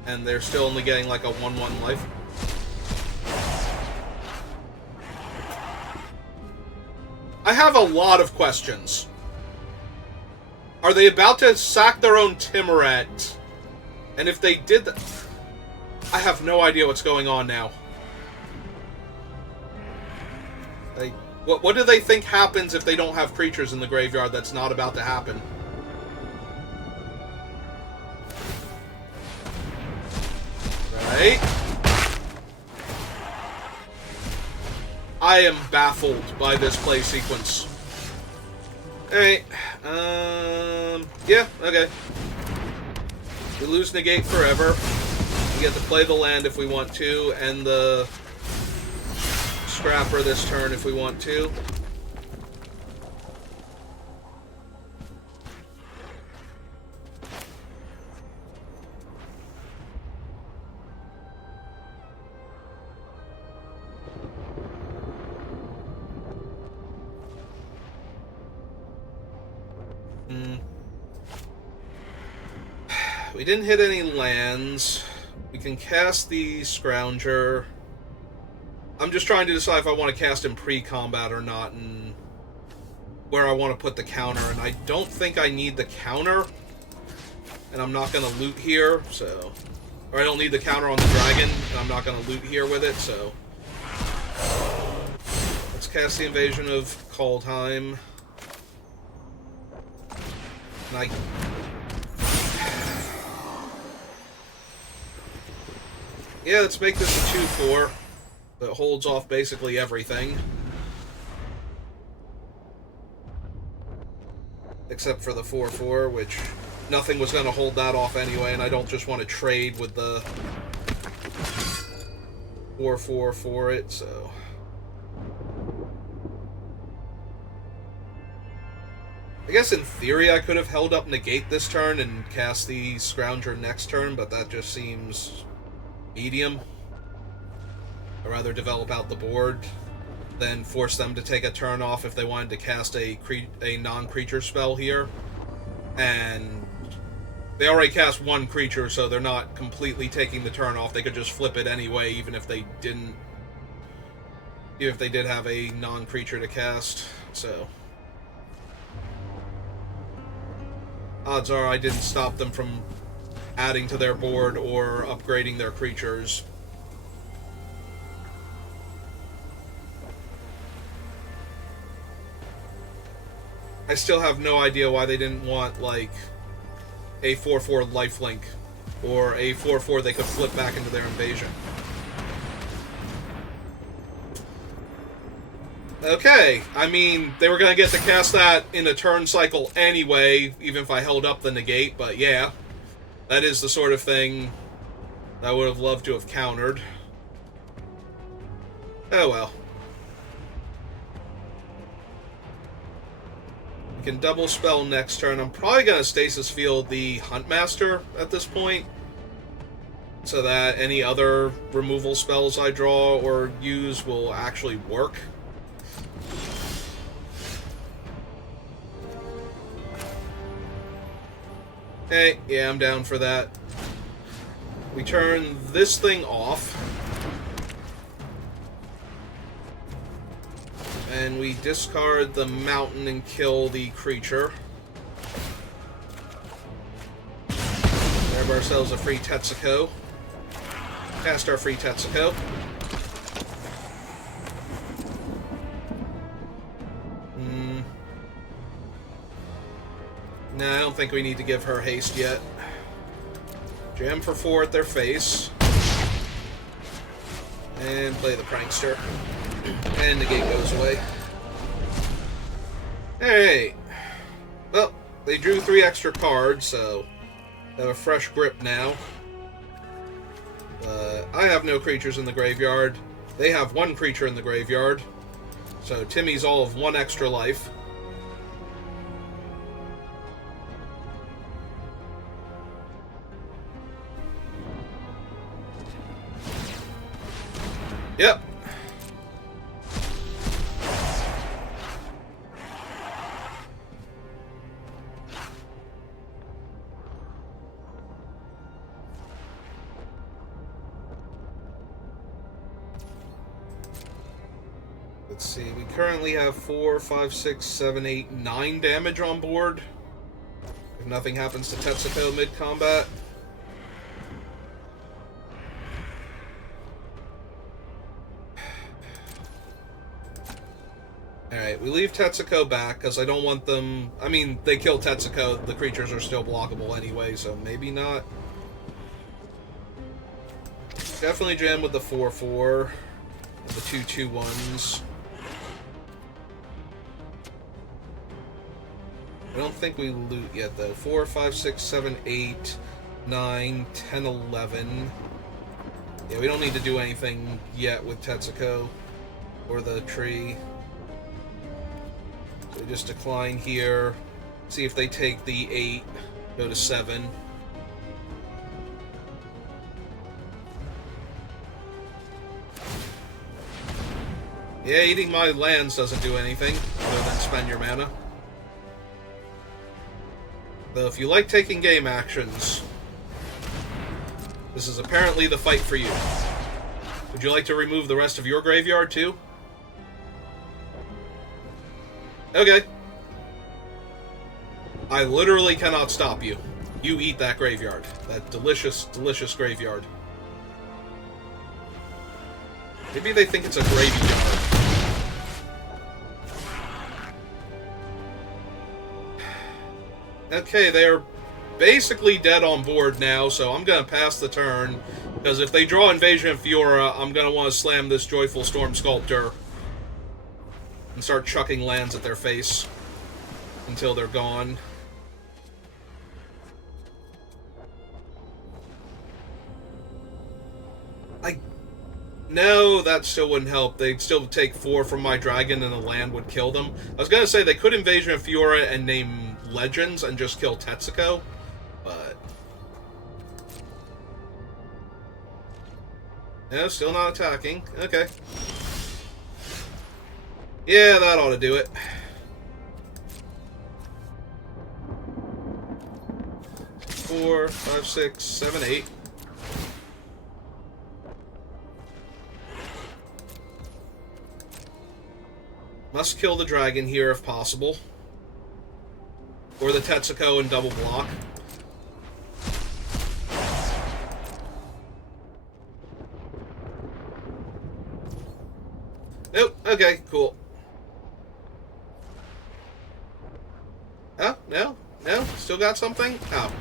And they're still only getting like a 1/1 life. I have a lot of questions. Are they about to sack their own Tymoret? And if they did that... I have no idea what's going on now. Like, what do they think happens if they don't have creatures in the graveyard that's not about to happen? Right? I am baffled by this play sequence. Alright. Yeah, okay. We lose negate forever. We get to play the land if we want to, and the Scrapper this turn if we want to. We didn't hit any lands. We can cast the Scrounger. I'm just trying to decide if I want to cast him pre-combat or not, and where I want to put the counter. And I don't think I need the counter. And I'm not going to loot here, so... or I don't need the counter on the dragon, and I'm not going to loot here with it, so... let's cast the Invasion of Kaldheim. And I... yeah, let's make this a 2/4 that holds off basically everything. Except for the 4/4, which nothing was going to hold that off anyway, and I don't just want to trade with the 4/4 for it, so... I guess in theory I could have held up Negate this turn and cast the Scrounger next turn, but that just seems... medium. I'd rather develop out the board than force them to take a turn off if they wanted to cast a non-creature spell here. And they already cast 1 creature, so they're not completely taking the turn off. They could just flip it anyway, even if they didn't... even if they did have a non-creature to cast, so... odds are I didn't stop them from adding to their board or upgrading their creatures. I still have no idea why they didn't want, like, a 4/4 lifelink, or a 4/4 they could flip back into their invasion. Okay, I mean, they were going to get to cast that in a turn cycle anyway, even if I held up the negate, but yeah. That is the sort of thing that I would have loved to have countered. Oh well. We can double spell next turn. I'm probably going to Stasis Field the Huntmaster at this point, so that any other removal spells I draw or use will actually work. Hey, yeah, I'm down for that. We turn this thing off. And we discard the mountain and kill the creature. Grab ourselves a free Tetsuko. Cast our free Tetsuko. Nah, I don't think we need to give her haste yet. Jam for 4 at their face. And play the prankster. And the gate goes away. Hey! Well, they drew 3 extra cards, so they have a fresh grip now. I have no creatures in the graveyard. They have 1 creature in the graveyard. So Timmy's all of 1 extra life. Yep. Let's see, we currently have 4, 5, 6, 7, 8, 9 damage on board. If nothing happens to Tetsuko mid-combat. Alright, we leave Tetsuko back, because I don't want them... I mean, they kill Tetsuko, the creatures are still blockable anyway, so maybe not. Definitely jam with the 4/4 and the 2/2/1s. I don't think we loot yet, though. 4, 5, 6, 7, 8, 9, 10, 11. Yeah, we don't need to do anything yet with Tetsuko or the tree. So we just decline here. See if they take the 8, go to 7. Yeah, eating my lands doesn't do anything other than spend your mana. Though if you like taking game actions, this is apparently the fight for you. Would you like to remove the rest of your graveyard too? Okay. I literally cannot stop you. You eat that graveyard. That delicious, delicious graveyard. Maybe they think it's a graveyard. Okay, they're basically dead on board now, so I'm going to pass the turn, because if they draw Invasion of Fiora, I'm going to want to slam this Joyful Storm Sculptor and start chucking lands at their face until they're gone. No, that still wouldn't help. They'd still take 4 from my dragon and the land would kill them. I was going to say they could Invasion of Fiora and name Legends and just kill Tetsuko, but... No, still not attacking. Okay. Yeah, that ought to do it. Four, 5, 6, 7, 8. Must kill the dragon here if possible. Or the Tetsuko and double block. Nope. Okay, cool. Oh, no? No? Still got something? Oh.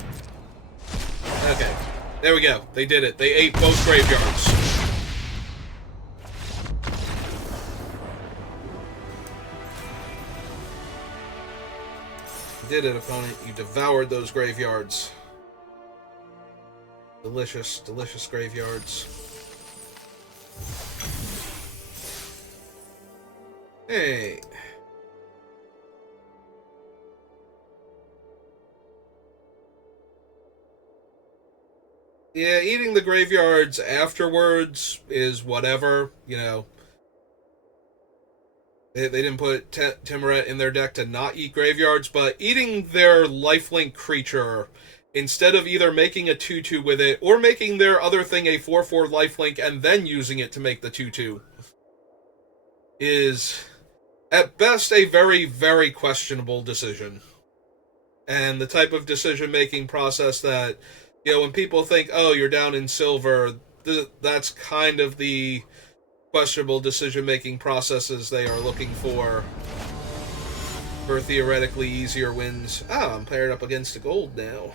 Okay. There we go. They did it. They ate both graveyards. You did it, opponent. You devoured those graveyards. Delicious, delicious graveyards. Hey. Yeah, eating the graveyards afterwards is whatever, you know. They didn't put Timuret in their deck to not eat graveyards, but eating their lifelink creature instead of either making a 2/2 with it or making their other thing a 4/4 lifelink and then using it to make the 2/2 is, at best, a very, very questionable decision. And the type of decision-making process that, you know, when people think, oh, you're down in silver, that's kind of the questionable decision-making processes they are looking for for theoretically easier wins. Ah, I'm paired up against a gold now.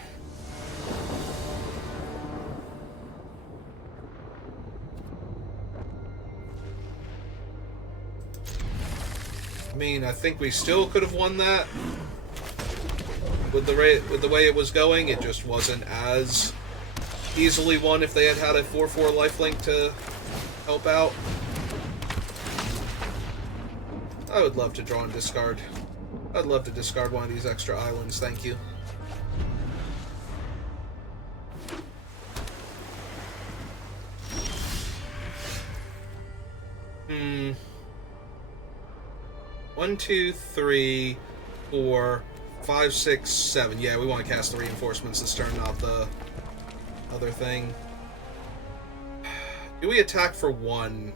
I mean, I think we still could have won that with the way it was going. It just wasn't as easily won if they had had a 4/4 lifelink to help out. I would love to draw and discard. I'd love to discard one of these extra islands, thank you. One, two, three, 4, 5, 6, 7. Yeah, we want to cast the reinforcements this turn, not the other thing. Do we attack for 1?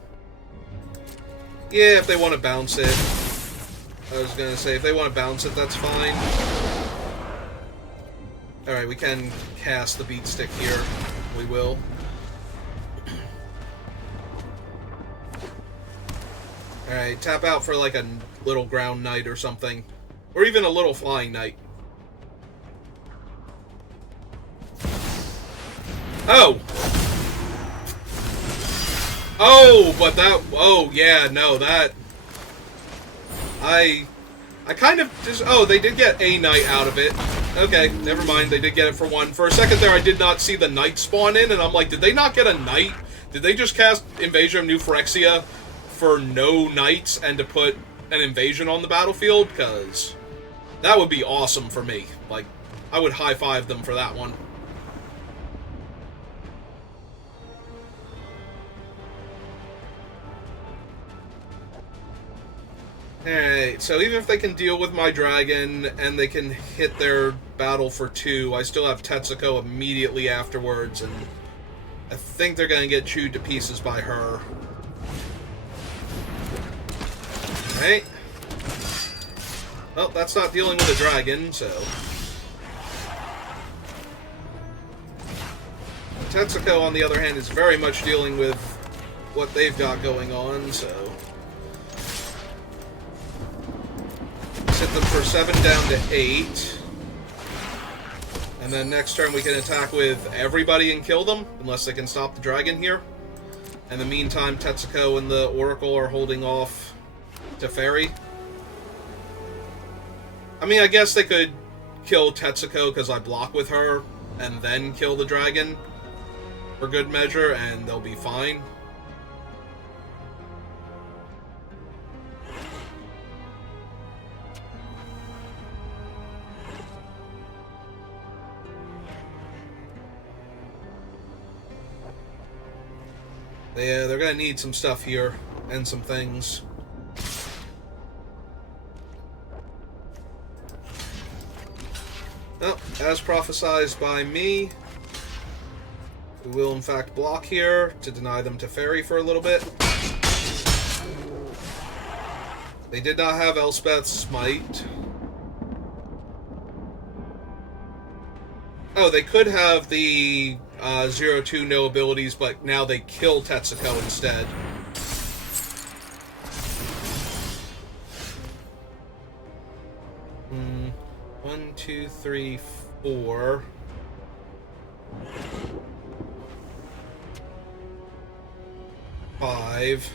Yeah, if they want to bounce it. I was gonna say, if they want to bounce it, that's fine. Alright, we can cast the beat stick here. We will. Alright, tap out for like a little ground knight or something. Or even a little flying knight. Oh! Oh, but that... Oh, yeah, no, that... I kind of just... Oh, they did get a knight out of it. Okay, never mind, they did get it for 1. For a second there, I did not see the knight spawn in, and I'm like, did they not get a knight? Did they just cast Invasion of New Phyrexia for no knights and to put an invasion on the battlefield? Because that would be awesome for me. Like, I would high-five them for that one. Alright, so even if they can deal with my dragon, and they can hit their battle for 2, I still have Tetsuko immediately afterwards, and I think they're gonna get chewed to pieces by her. Alright. Well, that's not dealing with a dragon, so... Tetsuko, on the other hand, is very much dealing with what they've got going on, so... Hit them for 7 down to 8. And then next turn we can attack with everybody and kill them, unless they can stop the dragon here. In the meantime, Tetsuko and the Oracle are holding off Teferi. I mean, I guess they could kill Tetsuko because I block with her, and then kill the dragon for good measure, and they'll be fine. Yeah, they're gonna need some stuff here, and some things. Well, as prophesized by me, we will in fact block here to deny them Teferi for a little bit. They did not have Elspeth's Smite. Oh, they could have the 0/2 no abilities, but now they kill Tetsuko instead. One, two, three, 4. Five.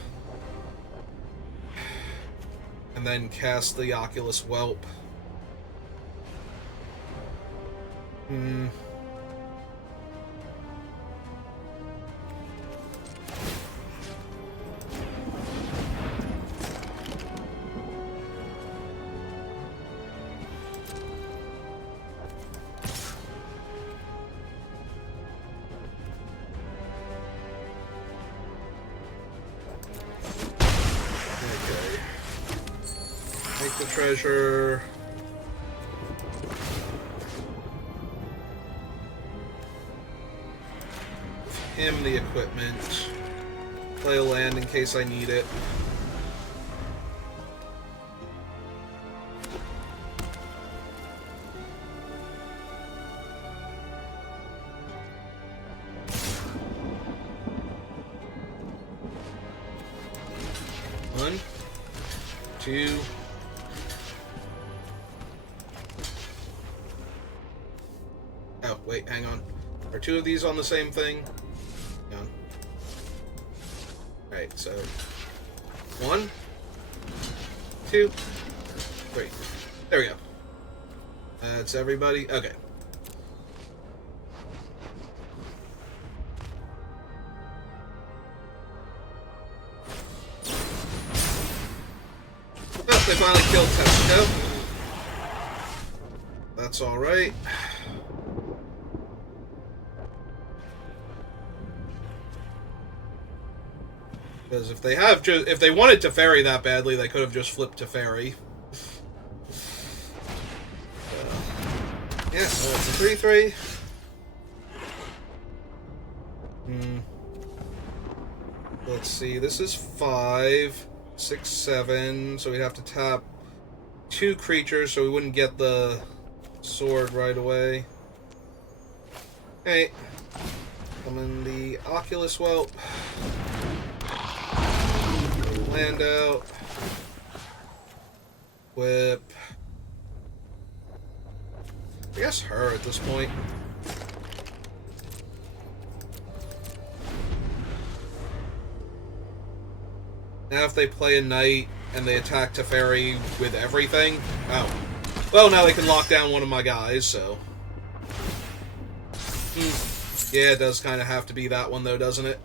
And then cast the Oculus Whelp. The treasure. Him the equipment. Play a land in case I need it. One, two, wait, hang on. Are two of these on the same thing? No. Alright, so 1, 2, 3. There we go. That's everybody. Okay. Oh, they finally killed Tetsuko. That's alright. Because if they wanted Teferi that badly, they could have just flipped Teferi. Yeah, so it's a 3-3. Let's see, this is 5, 6, 7, so we'd have to tap 2 creatures so we wouldn't get the sword right away. Hey, summon the Oculus Whelp. Land out. Whip. I guess her at this point. Now if they play a knight and they attack Teferi with everything... Oh. Well, now they can lock down one of my guys, so... Yeah, it does kind of have to be that one, though, doesn't it?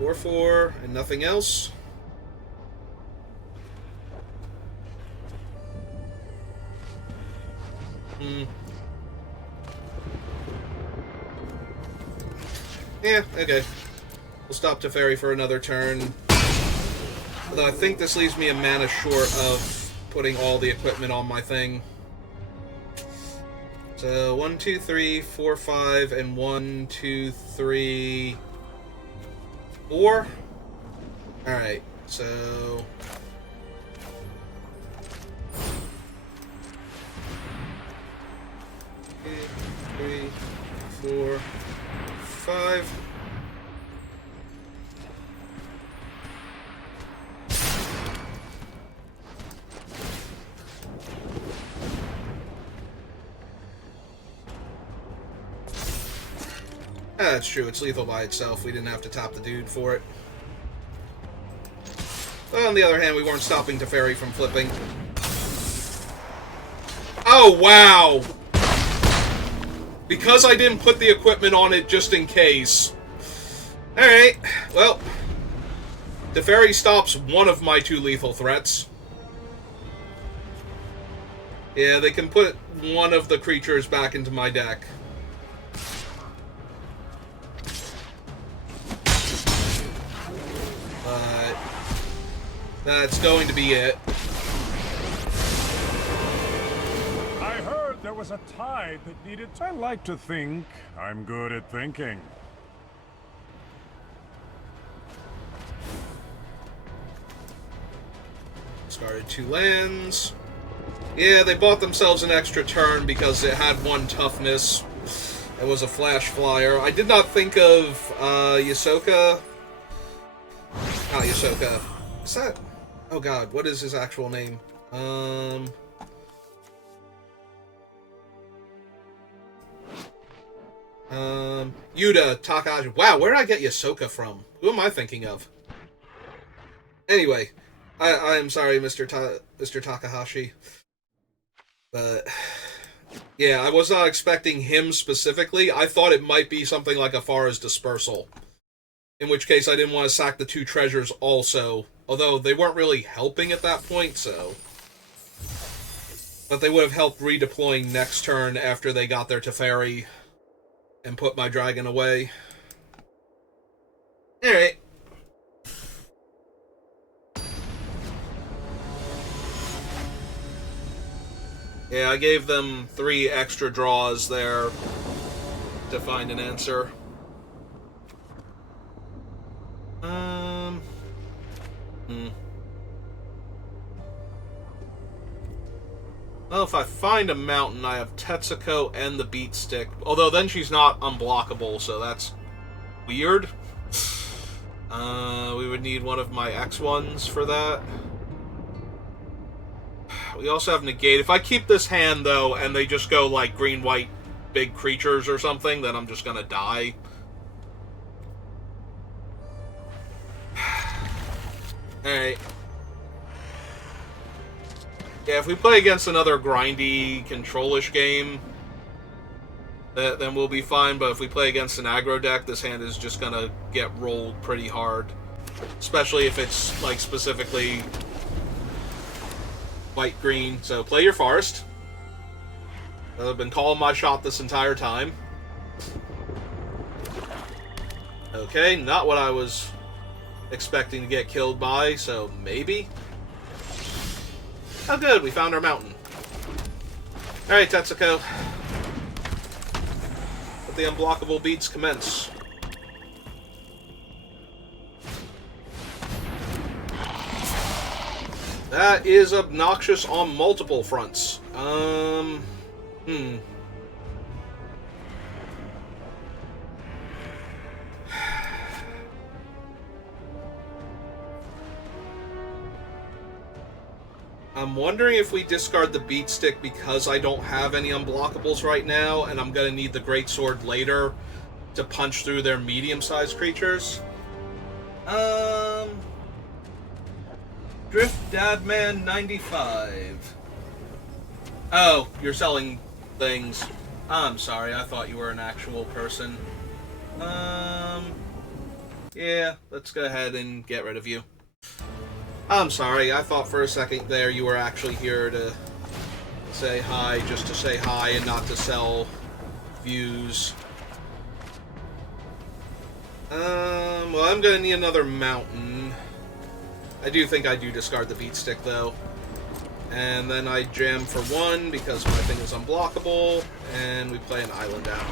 4-4, and nothing else. Yeah, okay. We'll stop Teferi for another turn. Although I think this leaves me a mana short of putting all the equipment on my thing. So 1, 2, 3, 4, 5, and 1, 2, 3, 4. Alright, so... 3, 4, 5. That's true, it's lethal by itself. We didn't have to tap the dude for it. But on the other hand, we weren't stopping Teferi from flipping. Oh, wow! Because I didn't put the equipment on it just in case. Alright, well. Teferi stops one of my 2 lethal threats. Yeah, they can put one of the creatures back into my deck. But that's going to be it. There was a tide that needed... I like to think I'm good at thinking. Started 2 lands. Yeah, they bought themselves an extra turn because it had 1 toughness. It was a flash flyer. I did not think of Ysoka. Not Ysoka. Is that... Oh god, what is his actual name? Yuta Takahashi. Wow, where did I get Ysoka from? Who am I thinking of? Anyway, I am sorry, Mr. Takahashi. But, yeah, I was not expecting him specifically. I thought it might be something like Afara's Dispersal. In which case, I didn't want to sack the 2 treasures also. Although, they weren't really helping at that point, so... But they would have helped redeploying next turn after they got their Teferi and put my dragon away. Alright. Yeah, I gave them 3 extra draws there to find an answer. Well, if I find a mountain, I have Tetsuko and the Beat Stick. Although then she's not unblockable, so that's weird. We would need one of my X1s for that. We also have negate. If I keep this hand, though, and they just go, like, green-white big creatures or something, then I'm just gonna die. Alright. Yeah, if we play against another grindy, control-ish game, then we'll be fine, but if we play against an aggro deck, this hand is just gonna get rolled pretty hard. Especially if it's, like, specifically white-green. So play your forest. I've been calling my shot this entire time. Okay, not what I was expecting to get killed by, so maybe. Oh good, we found our mountain. Alright, Tetsuko. Let the unblockable beats commence. That is obnoxious on multiple fronts. I'm wondering if we discard the beat stick because I don't have any unblockables right now, and I'm gonna need the greatsword later to punch through their medium-sized creatures. Drift Dadman 95. Oh, you're selling things. I'm sorry, I thought you were an actual person. Yeah, let's go ahead and get rid of you. I'm sorry, I thought for a second there you were actually here to say hi, just to say hi and not to sell views. Well, I'm gonna need another mountain. I do think I do discard the beat stick, though. And then I jam for one because my thing is unblockable, and we play an island out.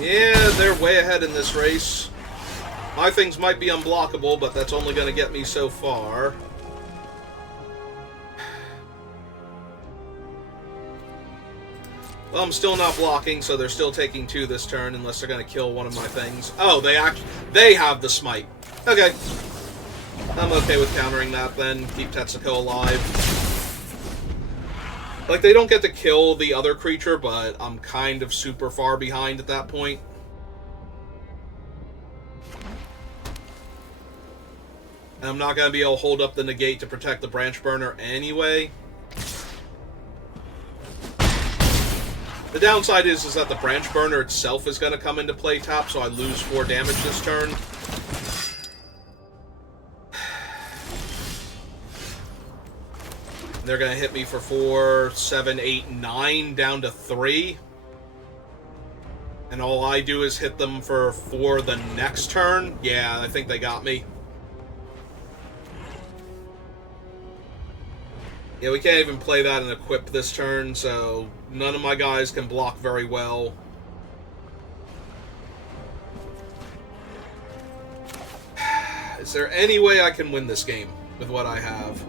Yeah, they're way ahead in this race. My things might be unblockable, but that's only going to get me so far. Well, I'm still not blocking, so they're still taking 2 this turn, unless they're going to kill one of my things. Oh, they have the smite. Okay. I'm okay with countering that, then. Keep Tetsuko alive. Like, they don't get to kill the other creature, but I'm kind of super far behind at that point. And I'm not going to be able to hold up the negate to protect the branch burner anyway. The downside is that the branch burner itself is going to come into play top, so I lose 4 damage this turn. They're going to hit me for 4, 7, 8, 9, down to 3. And all I do is hit them for 4 the next turn. Yeah, I think they got me. Yeah, we can't even play that and equip this turn, so none of my guys can block very well. Is there any way I can win this game with what I have?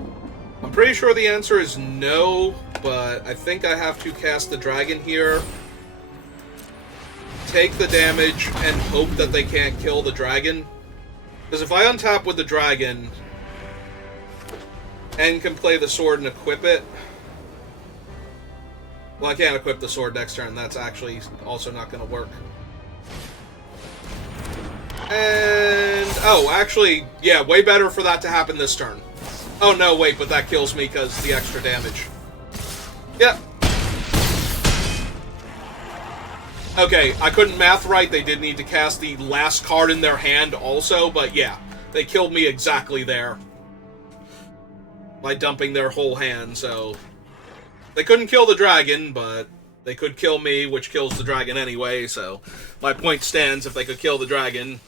I'm pretty sure the answer is no, but I think I have to cast the dragon here, take the damage, and hope that they can't kill the dragon. Because if I untap with the dragon and can play the sword and equip it... Well, I can't equip the sword next turn. That's actually also not going to work. And... oh, actually, yeah, way better for that to happen this turn. Oh, no, wait, but that kills me because the extra damage. Yep. Okay, I couldn't math right. They did need to cast the last card in their hand also, but yeah, they killed me exactly there by dumping their whole hand, so... They couldn't kill the dragon, but they could kill me, which kills the dragon anyway, so my point stands. If they could kill the dragon...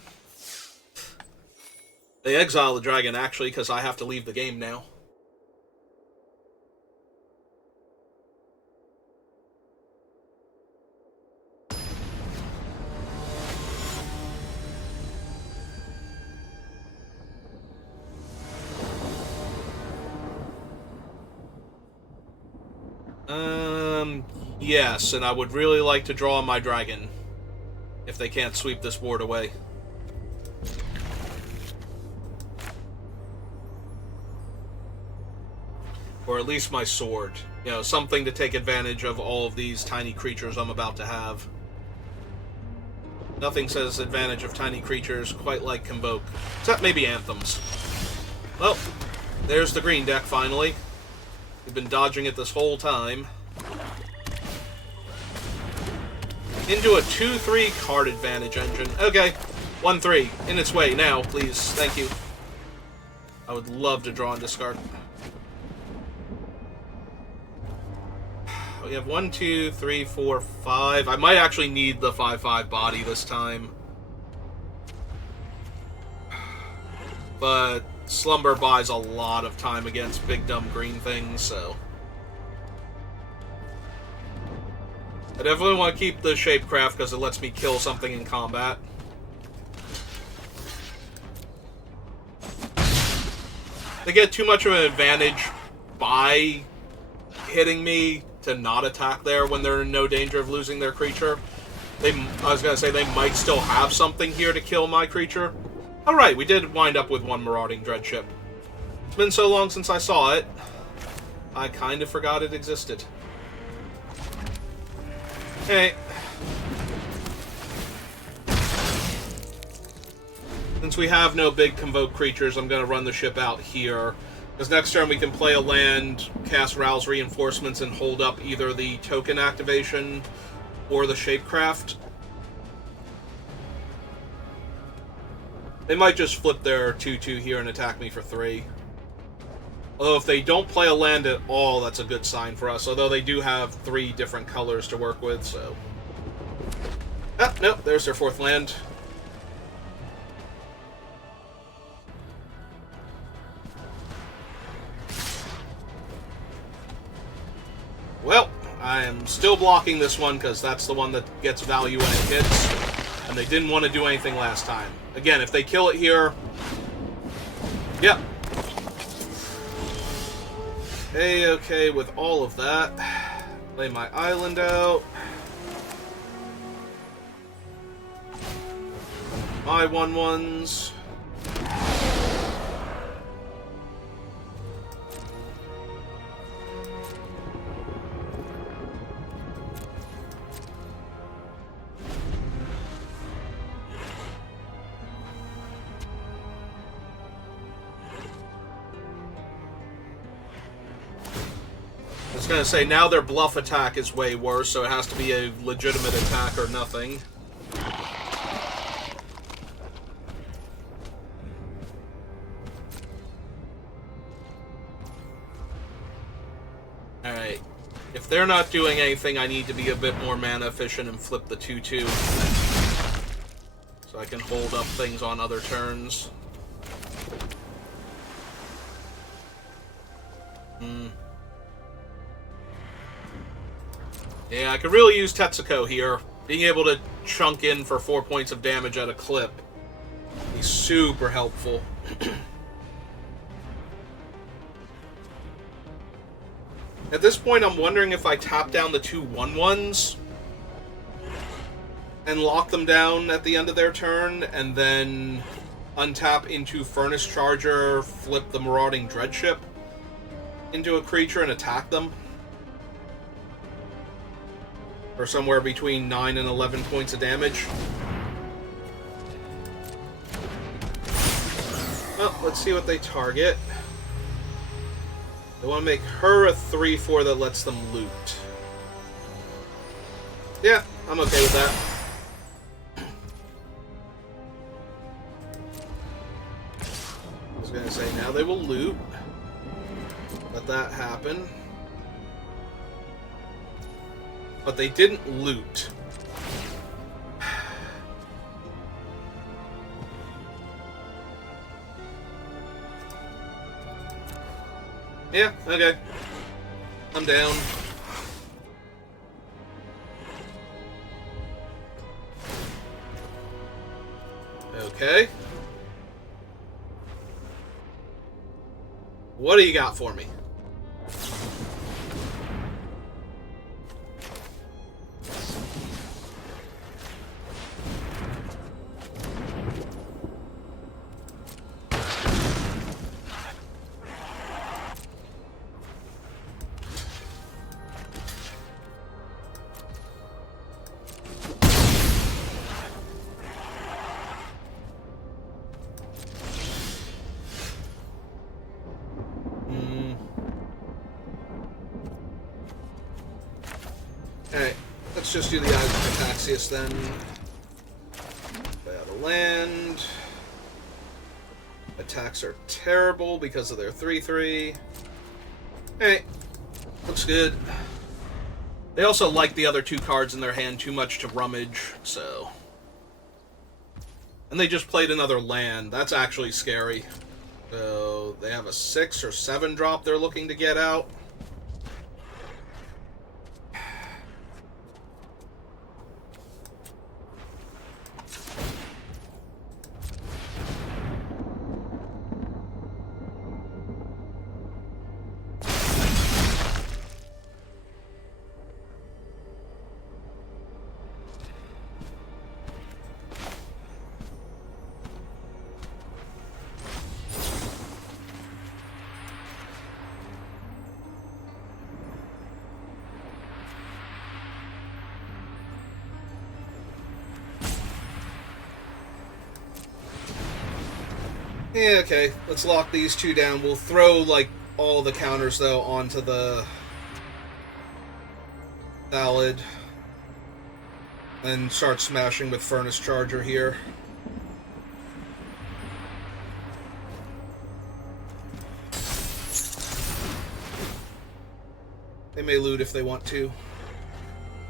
They exile the dragon, actually, because I have to leave the game now. Yes, and I would really like to draw my dragon if they can't sweep this board away. Or at least my sword. You know, something to take advantage of all of these tiny creatures I'm about to have. Nothing says advantage of tiny creatures quite like Convoke. Except maybe Anthems. Well, there's the green deck finally. We've been dodging it this whole time. Into a 2-3 card advantage engine. Okay, 1-3. In its way now, please. Thank you. I would love to draw and discard. We have 1, 2, 3, 4, 5. I might actually need the 5/5 body this time. But Slumber buys a lot of time against big dumb green things, so... I definitely want to keep the Shapecraft because it lets me kill something in combat. They get too much of an advantage by hitting me to not attack there when they're in no danger of losing their creature. I was going to say they might still have something here to kill my creature. Alright, we did wind up with one Marauding Dreadship. It's been so long since I saw it, I kind of forgot it existed. Hey. Since we have no big Convoke creatures, I'm going to run the ship out here. Because next turn we can play a land, cast Rouse Reinforcements, and hold up either the token activation or the Shapecraft. They might just flip their 2/2 here and attack me for 3. Although if they don't play a land at all, that's a good sign for us. Although they do have 3 different colors to work with, so... Ah, nope, there's their 4th land. Well, I am still blocking this one because that's the one that gets value when it hits. And they didn't want to do anything last time. Again, if they kill it here... Yep. Okay, with all of that. Lay my island out. My 1/1s. I was gonna say, now their bluff attack is way worse, so it has to be a legitimate attack or nothing. Alright. If they're not doing anything, I need to be a bit more mana efficient and flip the 2/2. So I can hold up things on other turns. Yeah, I could really use Tetsuko here. Being able to chunk in for 4 points of damage at a clip would be super helpful. At this point, I'm wondering if I tap down the 2 1/1s and lock them down at the end of their turn, and then untap into Furnace Charger, flip the Marauding Dreadship into a creature and attack them. For somewhere between 9 and 11 points of damage. Well, let's see what they target. They want to make her a 3/4 that lets them loot. Yeah, I'm okay with that. I was going to say, now they will loot. Let that happen. But they didn't loot. Yeah, okay. I'm down. Okay. What do you got for me? Alright, let's just do the Eyes of Ataxius then. Play out a land. Attacks are terrible because of their 3/3. Alright, looks good. They also like the other two cards in their hand too much to rummage, so... And they just played another land. That's actually scary. So, they have a 6 or 7 drop they're looking to get out. Yeah, okay. Let's lock these two down. We'll throw, like, all the counters, though, onto the Valid. And start smashing with Furnace Charger here. They may loot if they want to.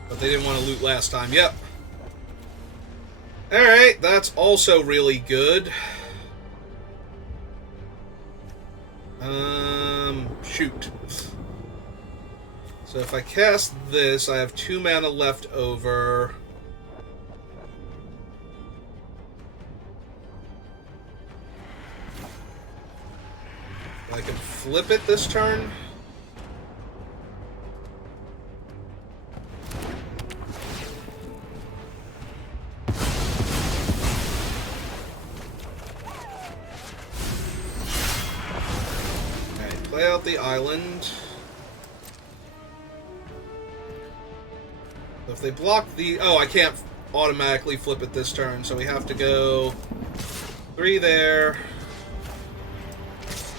But they didn't want to loot last time. Yep. Alright, that's also really good. Shoot. So if I cast this, I have 2 mana left over. I can flip it this turn. Play out the island. If they block the... Oh, I can't automatically flip it this turn, so we have to go 3 there.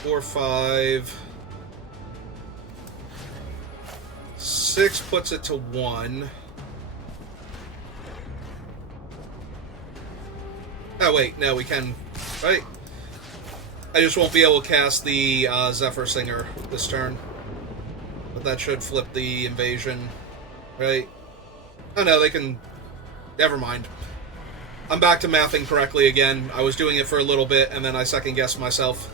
4, 5. 6 puts it to 1. Oh, wait. No, we can... Right? I just won't be able to cast the Zephyr Singer this turn. But that should flip the invasion, right? Oh no, they can... Never mind. I'm back to mathing correctly again. I was doing it for a little bit, and then I second-guessed myself.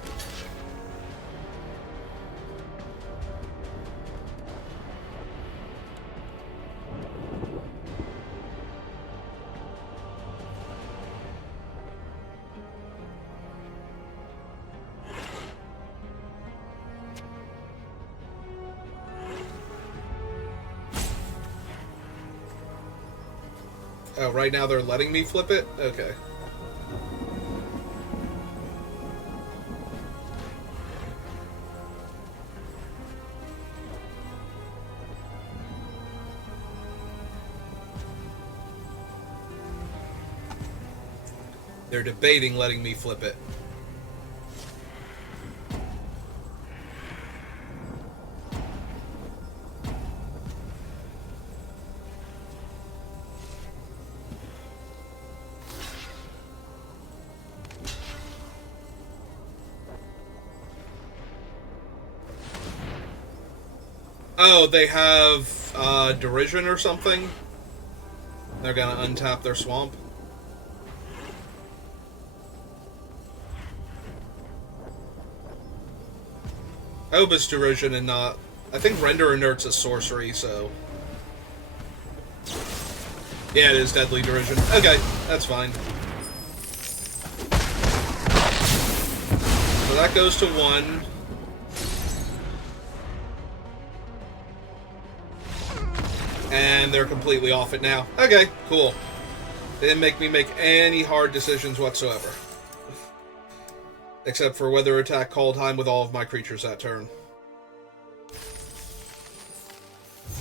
Oh, right now they're letting me flip it? Okay. They're debating letting me flip it. Oh, they have Derision or something? They're gonna untap their swamp. I hope it's Derision and not... I think Render Inert's a sorcery, so... Yeah, it is Deadly Derision. Okay, that's fine. So that goes to 1. And they're completely off it now. Okay, cool. They didn't make me make any hard decisions whatsoever. Except for whether attack Kaldheim with all of my creatures that turn.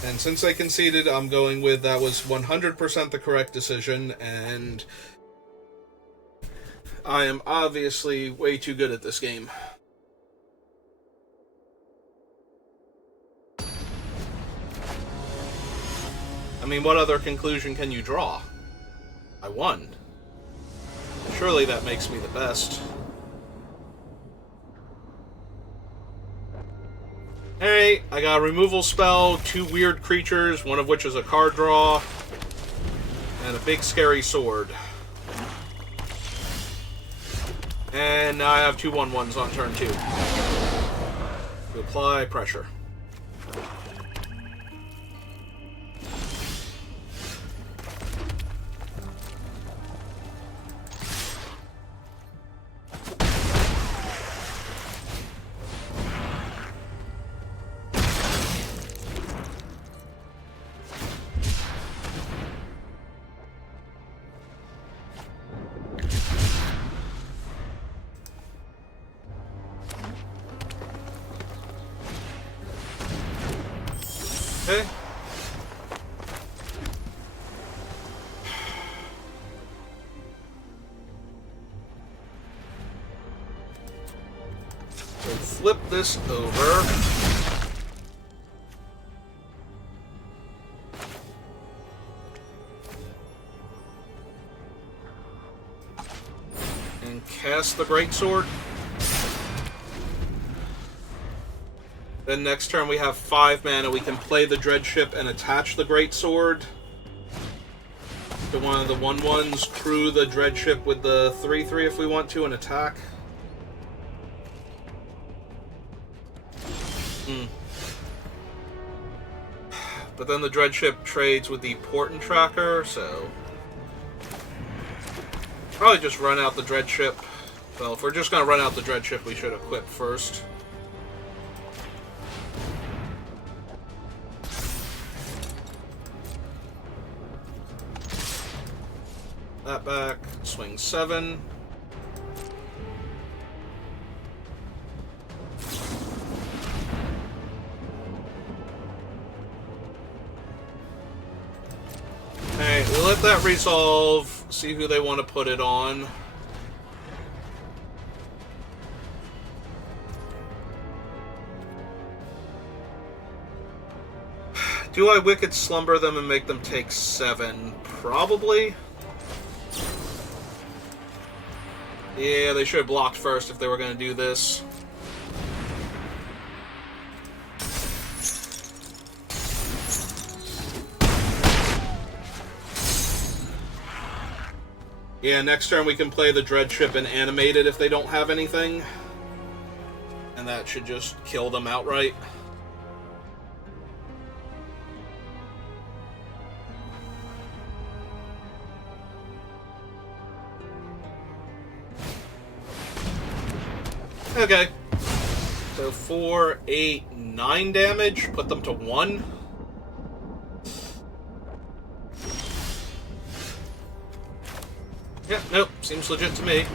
And since they conceded, I'm going with that was 100% the correct decision, and I am obviously way too good at this game. I'm mean, what other conclusion can you draw? I won. Surely that makes me the best. Hey, I got a removal spell, 2 weird creatures, one of which is a card draw, and a big scary sword. And now I have 2 1/1s on turn 2. To apply pressure. Okay. So flip this over. And cast the Greatsword. Then next turn we have 5 mana. We can play the Dreadship and attach the Greatsword to one of the 1/1s. Crew the Dreadship with the 3/3 if we want to and attack. But then the Dreadship trades with the Portent Tracker, so probably just run out the Dreadship. Well, if we're just going to run out the Dreadship, we should equip first. That back, swing 7. Alright, we'll let that resolve, see who they want to put it on. Do I Wicked Slumber them and make them take 7? Probably. Yeah, they should have blocked first if they were going to do this. Yeah, next turn we can play the Dreadship and animate it if they don't have anything. And that should just kill them outright. Okay. So 4, 8, 9 damage. Put them to 1. Yeah, nope. Seems legit to me.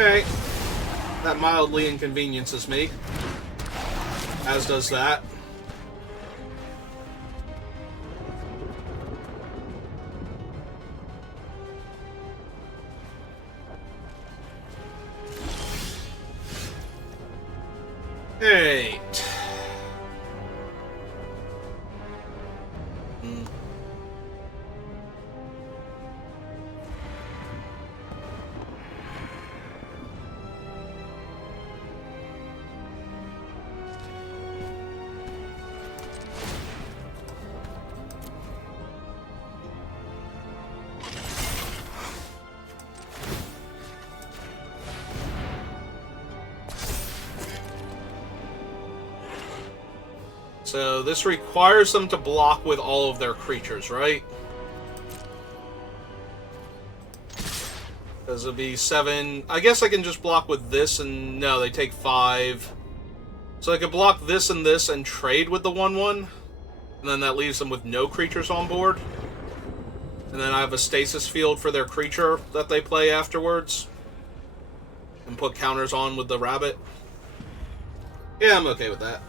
Okay. That mildly inconveniences me. As does that. Alright. So this requires them to block with all of their creatures, right? Because it'll be 7. I guess I can just block with this and... No, they take 5. So I could block this and trade with the 1/1. And then that leaves them with no creatures on board. And then I have a stasis field for their creature that they play afterwards. And put counters on with the rabbit. Yeah, I'm okay with that.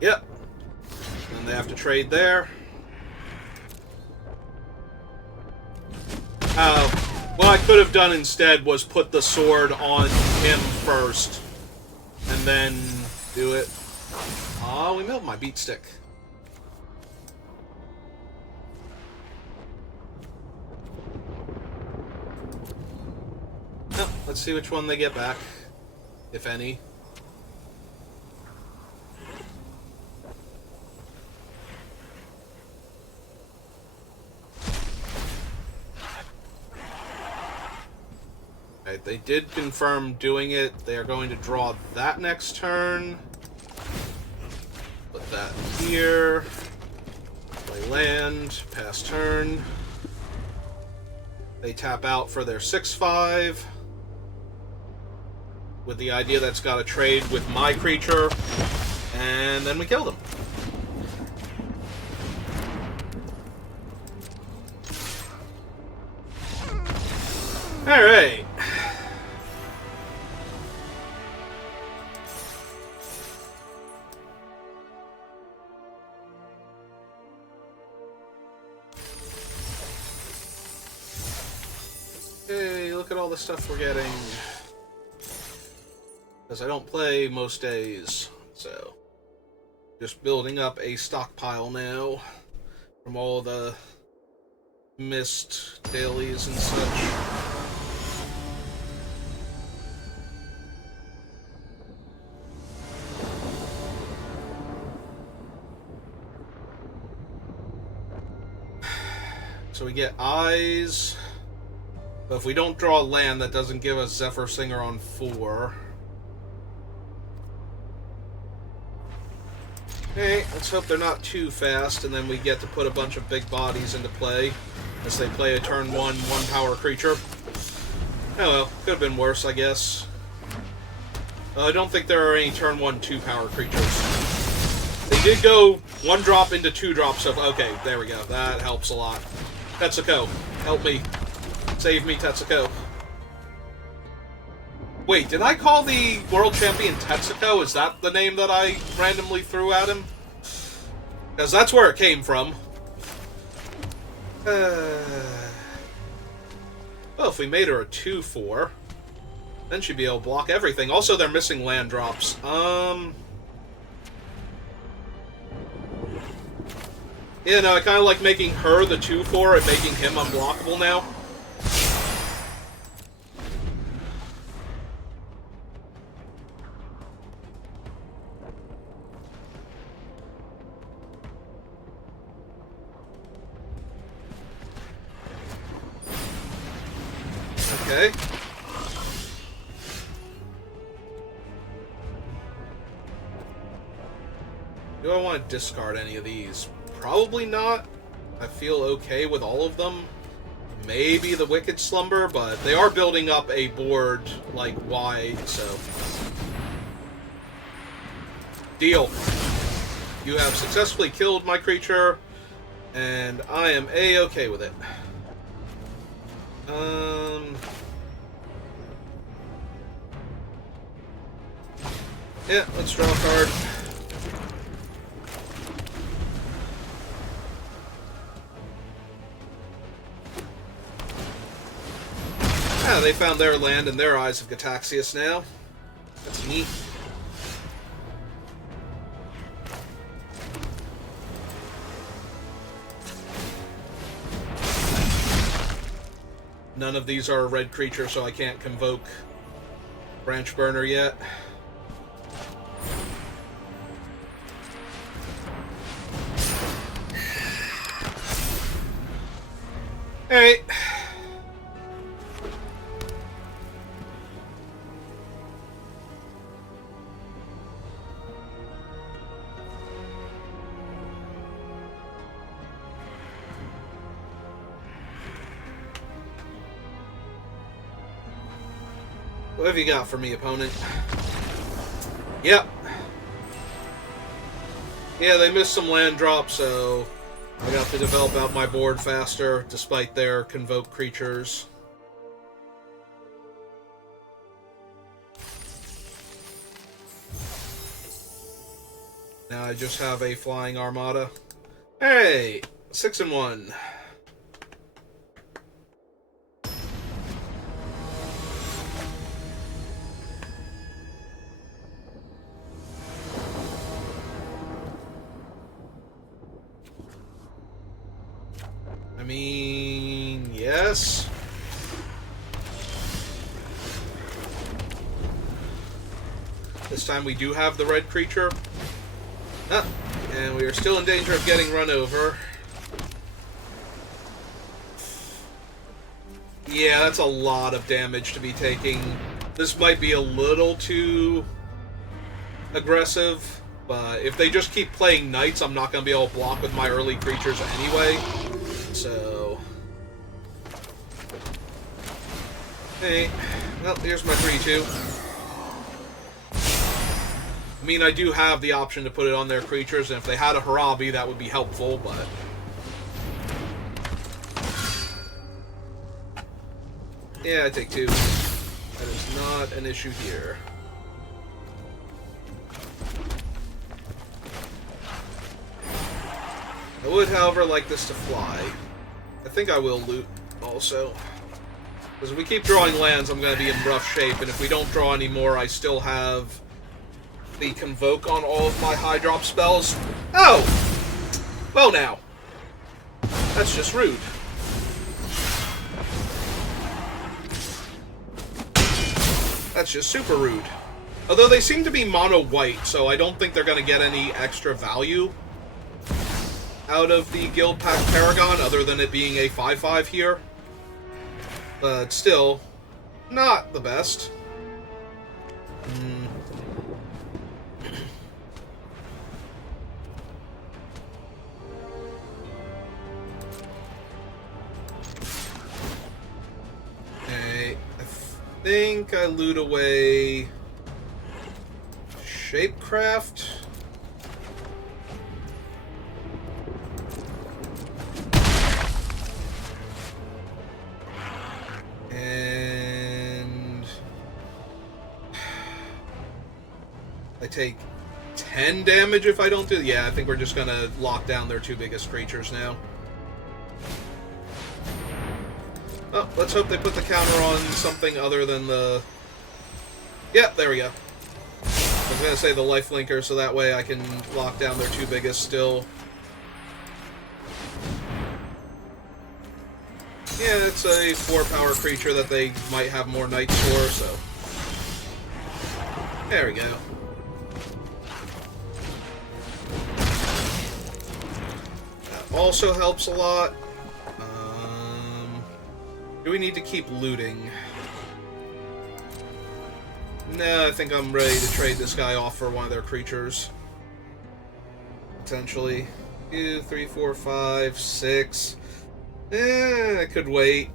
Yep. And they have to trade there. What I could have done instead was put the sword on him first. And then do it. Oh, we melted my beat stick. Oh, let's see which one they get back. If any. Right, they did confirm doing it. They are going to draw that next turn. Put that here. Play land. Pass turn. They tap out for their 6/5. With the idea that's got to trade with my creature. And then we kill them. Alright. Hey, look at all the stuff we're getting. Because I don't play most days, so just building up a stockpile now from all the missed dailies and such. So we get eyes. But if we don't draw land, that doesn't give us Zephyr Singer on 4. Okay, let's hope they're not too fast, and then we get to put a bunch of big bodies into play as they play a turn 1 power creature. Oh well, could have been worse, I guess. I don't think there are any turn 1 2-power creatures. They did go 1 drop into 2 drops of... Okay, there we go. That helps a lot. Tetsuko, help me. Save me, Tetsuko. Wait, did I call the world champion Tetsuko? Is that the name that I randomly threw at him? Because that's where it came from. Well, if we made her a 2/4, then she'd be able to block everything. Also, they're missing land drops. Yeah, no, I kind of like making her the 2/4 and making him unblockable now. Okay. Do I want to discard any of these? Probably not. I feel okay with all of them. Maybe the Wicked Slumber, but they are building up a board, like, wide, so... Deal. You have successfully killed my creature, and I am A-okay with it. Yeah, let's draw a card. Yeah, they found their land in their Eyes of Gataxias now. That's neat. None of these are a red creature, so I can't convoke Branch Burner yet. Alright. What have you got for me, opponent? Yep. Yeah, they missed some land drops, so I got to develop out my board faster, despite their convoke creatures. Now I just have a flying armada. Hey! 6-1. I mean, yes. This time we do have the red creature. Ah, and we are still in danger of getting run over. Yeah, that's a lot of damage to be taking. This might be a little too aggressive, but if they just keep playing knights, I'm not going to be able to block with my early creatures anyway. So... Hey, well, here's my 3-2. I mean, I do have the option to put it on their creatures, and if they had a Harabi, that would be helpful, but... Yeah, I take 2. That is not an issue here. I would, however, like this to fly. I think I will loot, also. Because if we keep drawing lands, I'm going to be in rough shape, and if we don't draw any more, I still have the Convoke on all of my high drop spells. Oh! Well now. That's just rude. That's just super rude. Although they seem to be mono white, so I don't think they're going to get any extra value out of the Guild Pack Paragon, other than it being a 5/5 here. But still, not the best. Okay, I think I loot away Shapecraft. And I take 10 damage if I don't do... Yeah, I think we're just gonna lock down their 2 biggest creatures now. Oh, let's hope they put the counter on something other than the... Yep, there we go. I was gonna say the lifelinker, so that way I can lock down their 2 biggest still. Yeah, it's a 4-power creature that they might have more knights for, so... There we go. That also helps a lot. Do we need to keep looting? No, I think I'm ready to trade this guy off for one of their creatures. Potentially. 2, 3, 4, 5, 6... I could wait.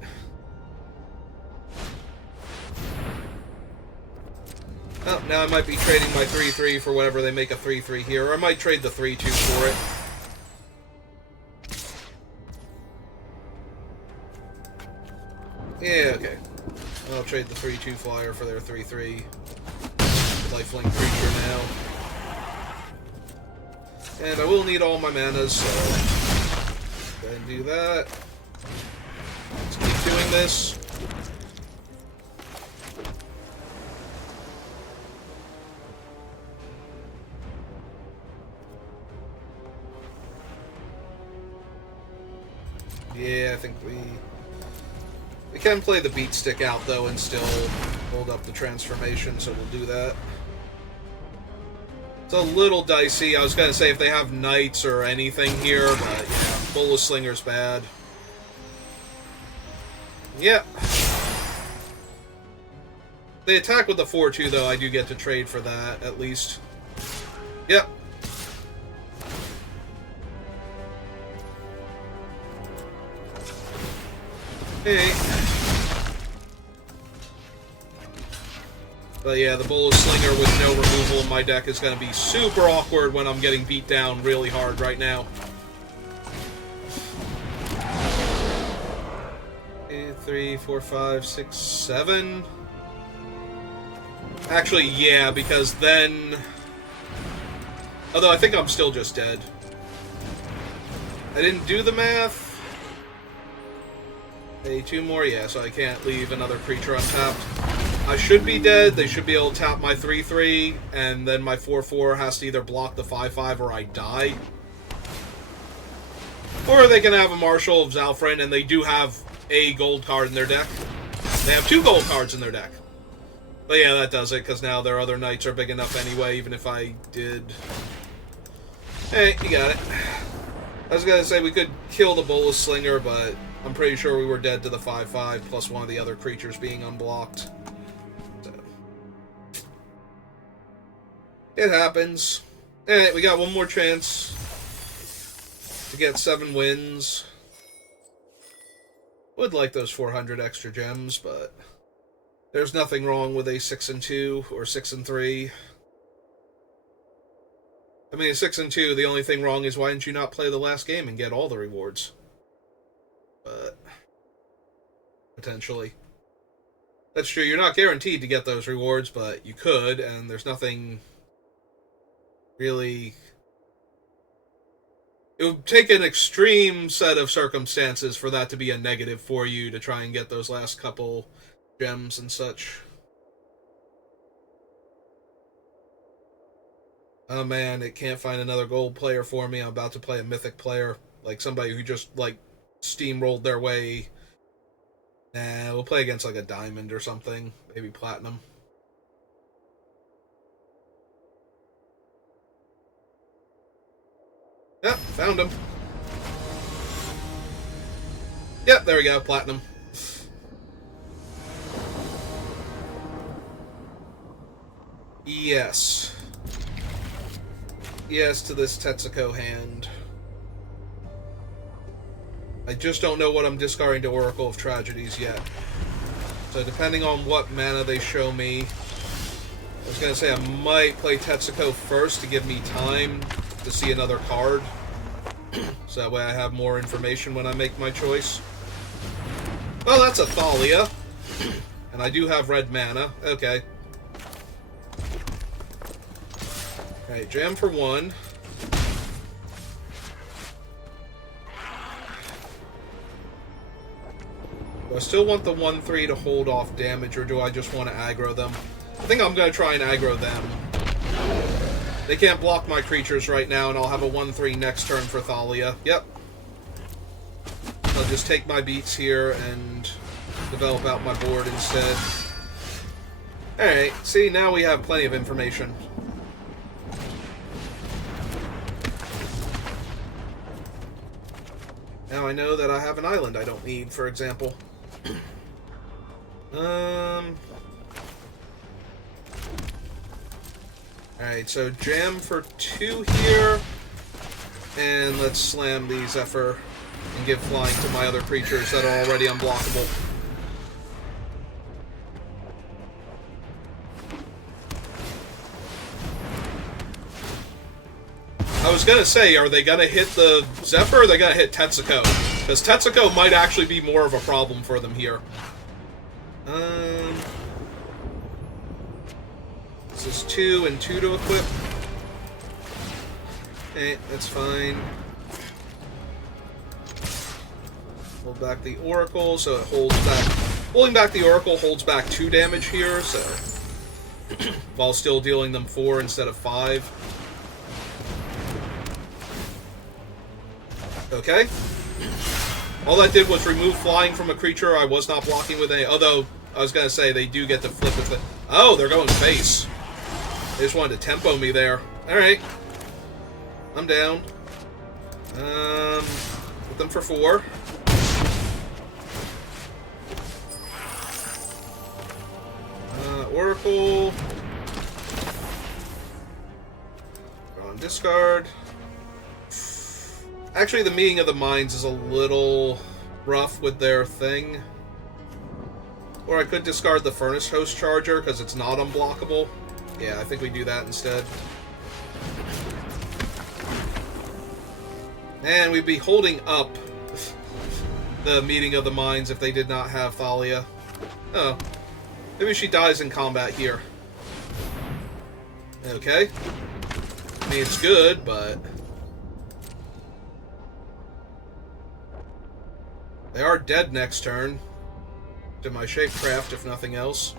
Oh, now I might be trading my 3/3 for whatever they make a 3/3 here, or I might trade the 3/2 for it. Yeah, okay. I'll trade the 3/2 flyer for their 3/3 lifelink creature now. And I will need all my manas, so go ahead and do that. Let's keep doing this. Yeah, I think we can play the beat stick out though and still hold up the transformation, so we'll do that. It's a little dicey. I was gonna say if they have knights or anything here, but yeah, Bolas Slinger's bad. Yep. They attack with the 4/2 though, I do get to trade for that, at least. Yep. Hey. But yeah, the Bolus Slinger with no removal in my deck is going to be super awkward when I'm getting beat down really hard right now. 2, 3, 4, 5, 6, 7. Actually, yeah, because then... Although I think I'm still just dead. I didn't do the math. Hey, 2 more, yeah, so I can't leave another creature untapped. I should be dead. They should be able to tap my 3/3, and then my 4/4 has to either block the 5/5 or I die. Or they can have a Marshal of Zalfrin, and they do have a gold card in their deck. They have 2 gold cards in their deck. But yeah, that does it, because now their other knights are big enough anyway, even if I did... Hey, you got it. I was gonna say we could kill the Bolus Slinger, but I'm pretty sure we were dead to the 5/5, plus one of the other creatures being unblocked. So. It happens. Alright, we got one more chance to get 7 wins. Would like those 400 extra gems, but there's nothing wrong with a 6-2 or 6-3. I mean, a 6-2, the only thing wrong is why didn't you not play the last game and get all the rewards? But potentially. That's true, you're not guaranteed to get those rewards, but you could, and there's nothing really... It would take an extreme set of circumstances for that to be a negative for you to try and get those last couple gems and such. Oh man, it can't find another gold player for me. I'm about to play a mythic player. Like somebody who just, like, steamrolled their way. Nah, we'll play against, like, a diamond or something. Maybe platinum. Yep, found him. Yep, there we go, platinum. Yes. Yes to this Tetsuko hand. I just don't know what I'm discarding to Oracle of Tragedies yet. So depending on what mana they show me, I was going to say I might play Tetsuko first to give me time to see another card. So that way I have more information when I make my choice. Well, that's a Thalia. And I do have red mana. Okay. Alright, jam for 1. Do I still want the 1/3 to hold off damage, or do I just want to aggro them? I think I'm going to try and aggro them. They can't block my creatures right now, and I'll have a 1/3 next turn for Thalia. Yep. I'll just take my beats here and develop out my board instead. Alright, see, now we have plenty of information. Now I know that I have an island I don't need, for example. Alright, so jam for 2 here. And let's slam the Zephyr and give flying to my other creatures that are already unblockable. I was gonna say, are they gonna hit the Zephyr or are they gonna hit Tetsuko? Because Tetsuko might actually be more of a problem for them here. This is 2 and 2 to equip. Okay, that's fine. Hold back the Oracle, so it holds back... Holding back the Oracle holds back 2 damage here, so... while still dealing them 4 instead of 5. Okay. All that did was remove flying from a creature I was not blocking with any... Although, I was gonna say, they do get to flip with it. Oh, they're going face. They just wanted to tempo me there. Alright. I'm down. Put them for 4. Oracle. Draw and discard. Actually, the Meeting of the Minds is a little rough with their thing. Or I could discard the Furnace Host Charger, because it's not unblockable. Yeah, I think we do that instead. And we'd be holding up the Meeting of the Minds if they did not have Thalia. Oh. Maybe she dies in combat here. Okay. I mean, it's good, but... They are dead next turn. To my Shapecraft, if nothing else.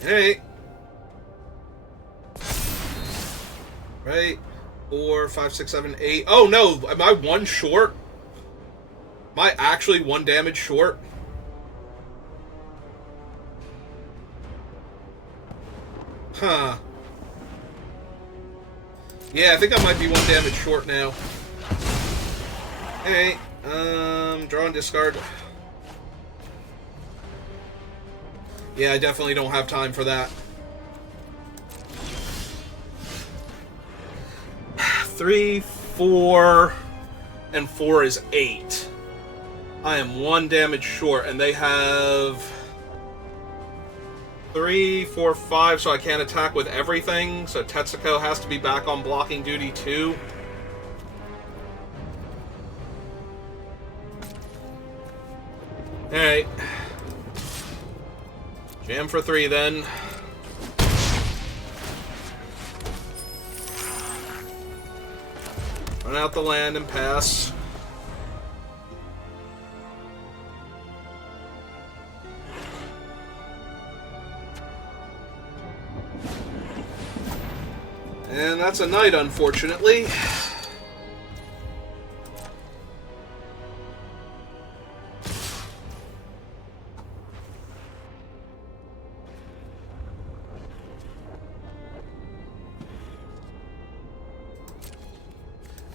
Hey. Right. 4, 5, 6, 7, 8. Oh no! Am I one short? Am I actually 1 damage short? Huh. Yeah, I think I might be 1 damage short now. Hey. Draw and discard. Yeah, I definitely don't have time for that. 3, 4, and 4 is 8. I am 1 damage short, and they have 3, 4, 5, so I can't attack with everything. So Tetsuko has to be back on blocking duty too. Alright. Jam for 3 then. Run out the land and pass. And that's a night, unfortunately.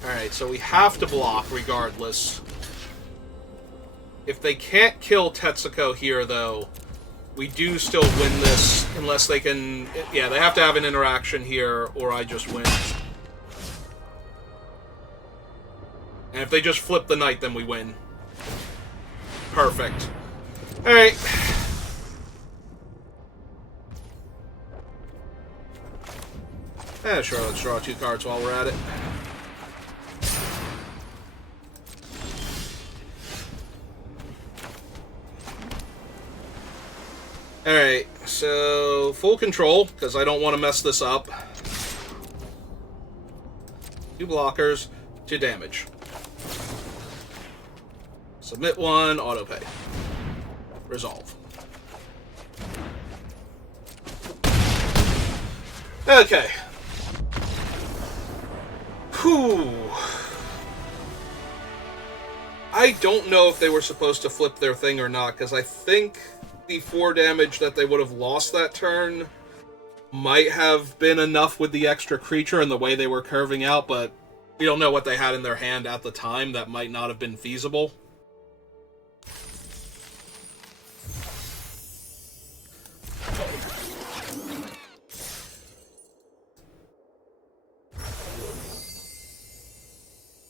Alright, so we have to block regardless. If they can't kill Tetsuko here, though, we do still win this, unless they can... Yeah, they have to have an interaction here, or I just win. And if they just flip the knight, then we win. Perfect. Alright. Sure, let's draw 2 cards while we're at it. Alright, so full control, because I don't want to mess this up. 2 blockers, 2 damage. Submit 1, autopay. Resolve. Okay. Whew. I don't know if they were supposed to flip their thing or not, because I think the 4 damage that they would have lost that turn might have been enough with the extra creature and the way they were curving out, but we don't know what they had in their hand at the time. That might not have been feasible.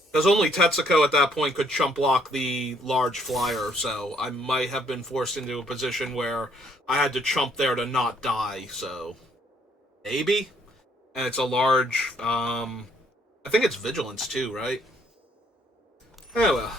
Because only Tetsuko at that point could chump block the large flyer, so I might have been forced into a position where I had to chump there to not die, so... Maybe? And it's a large, I think it's Vigilance too, right? Oh well.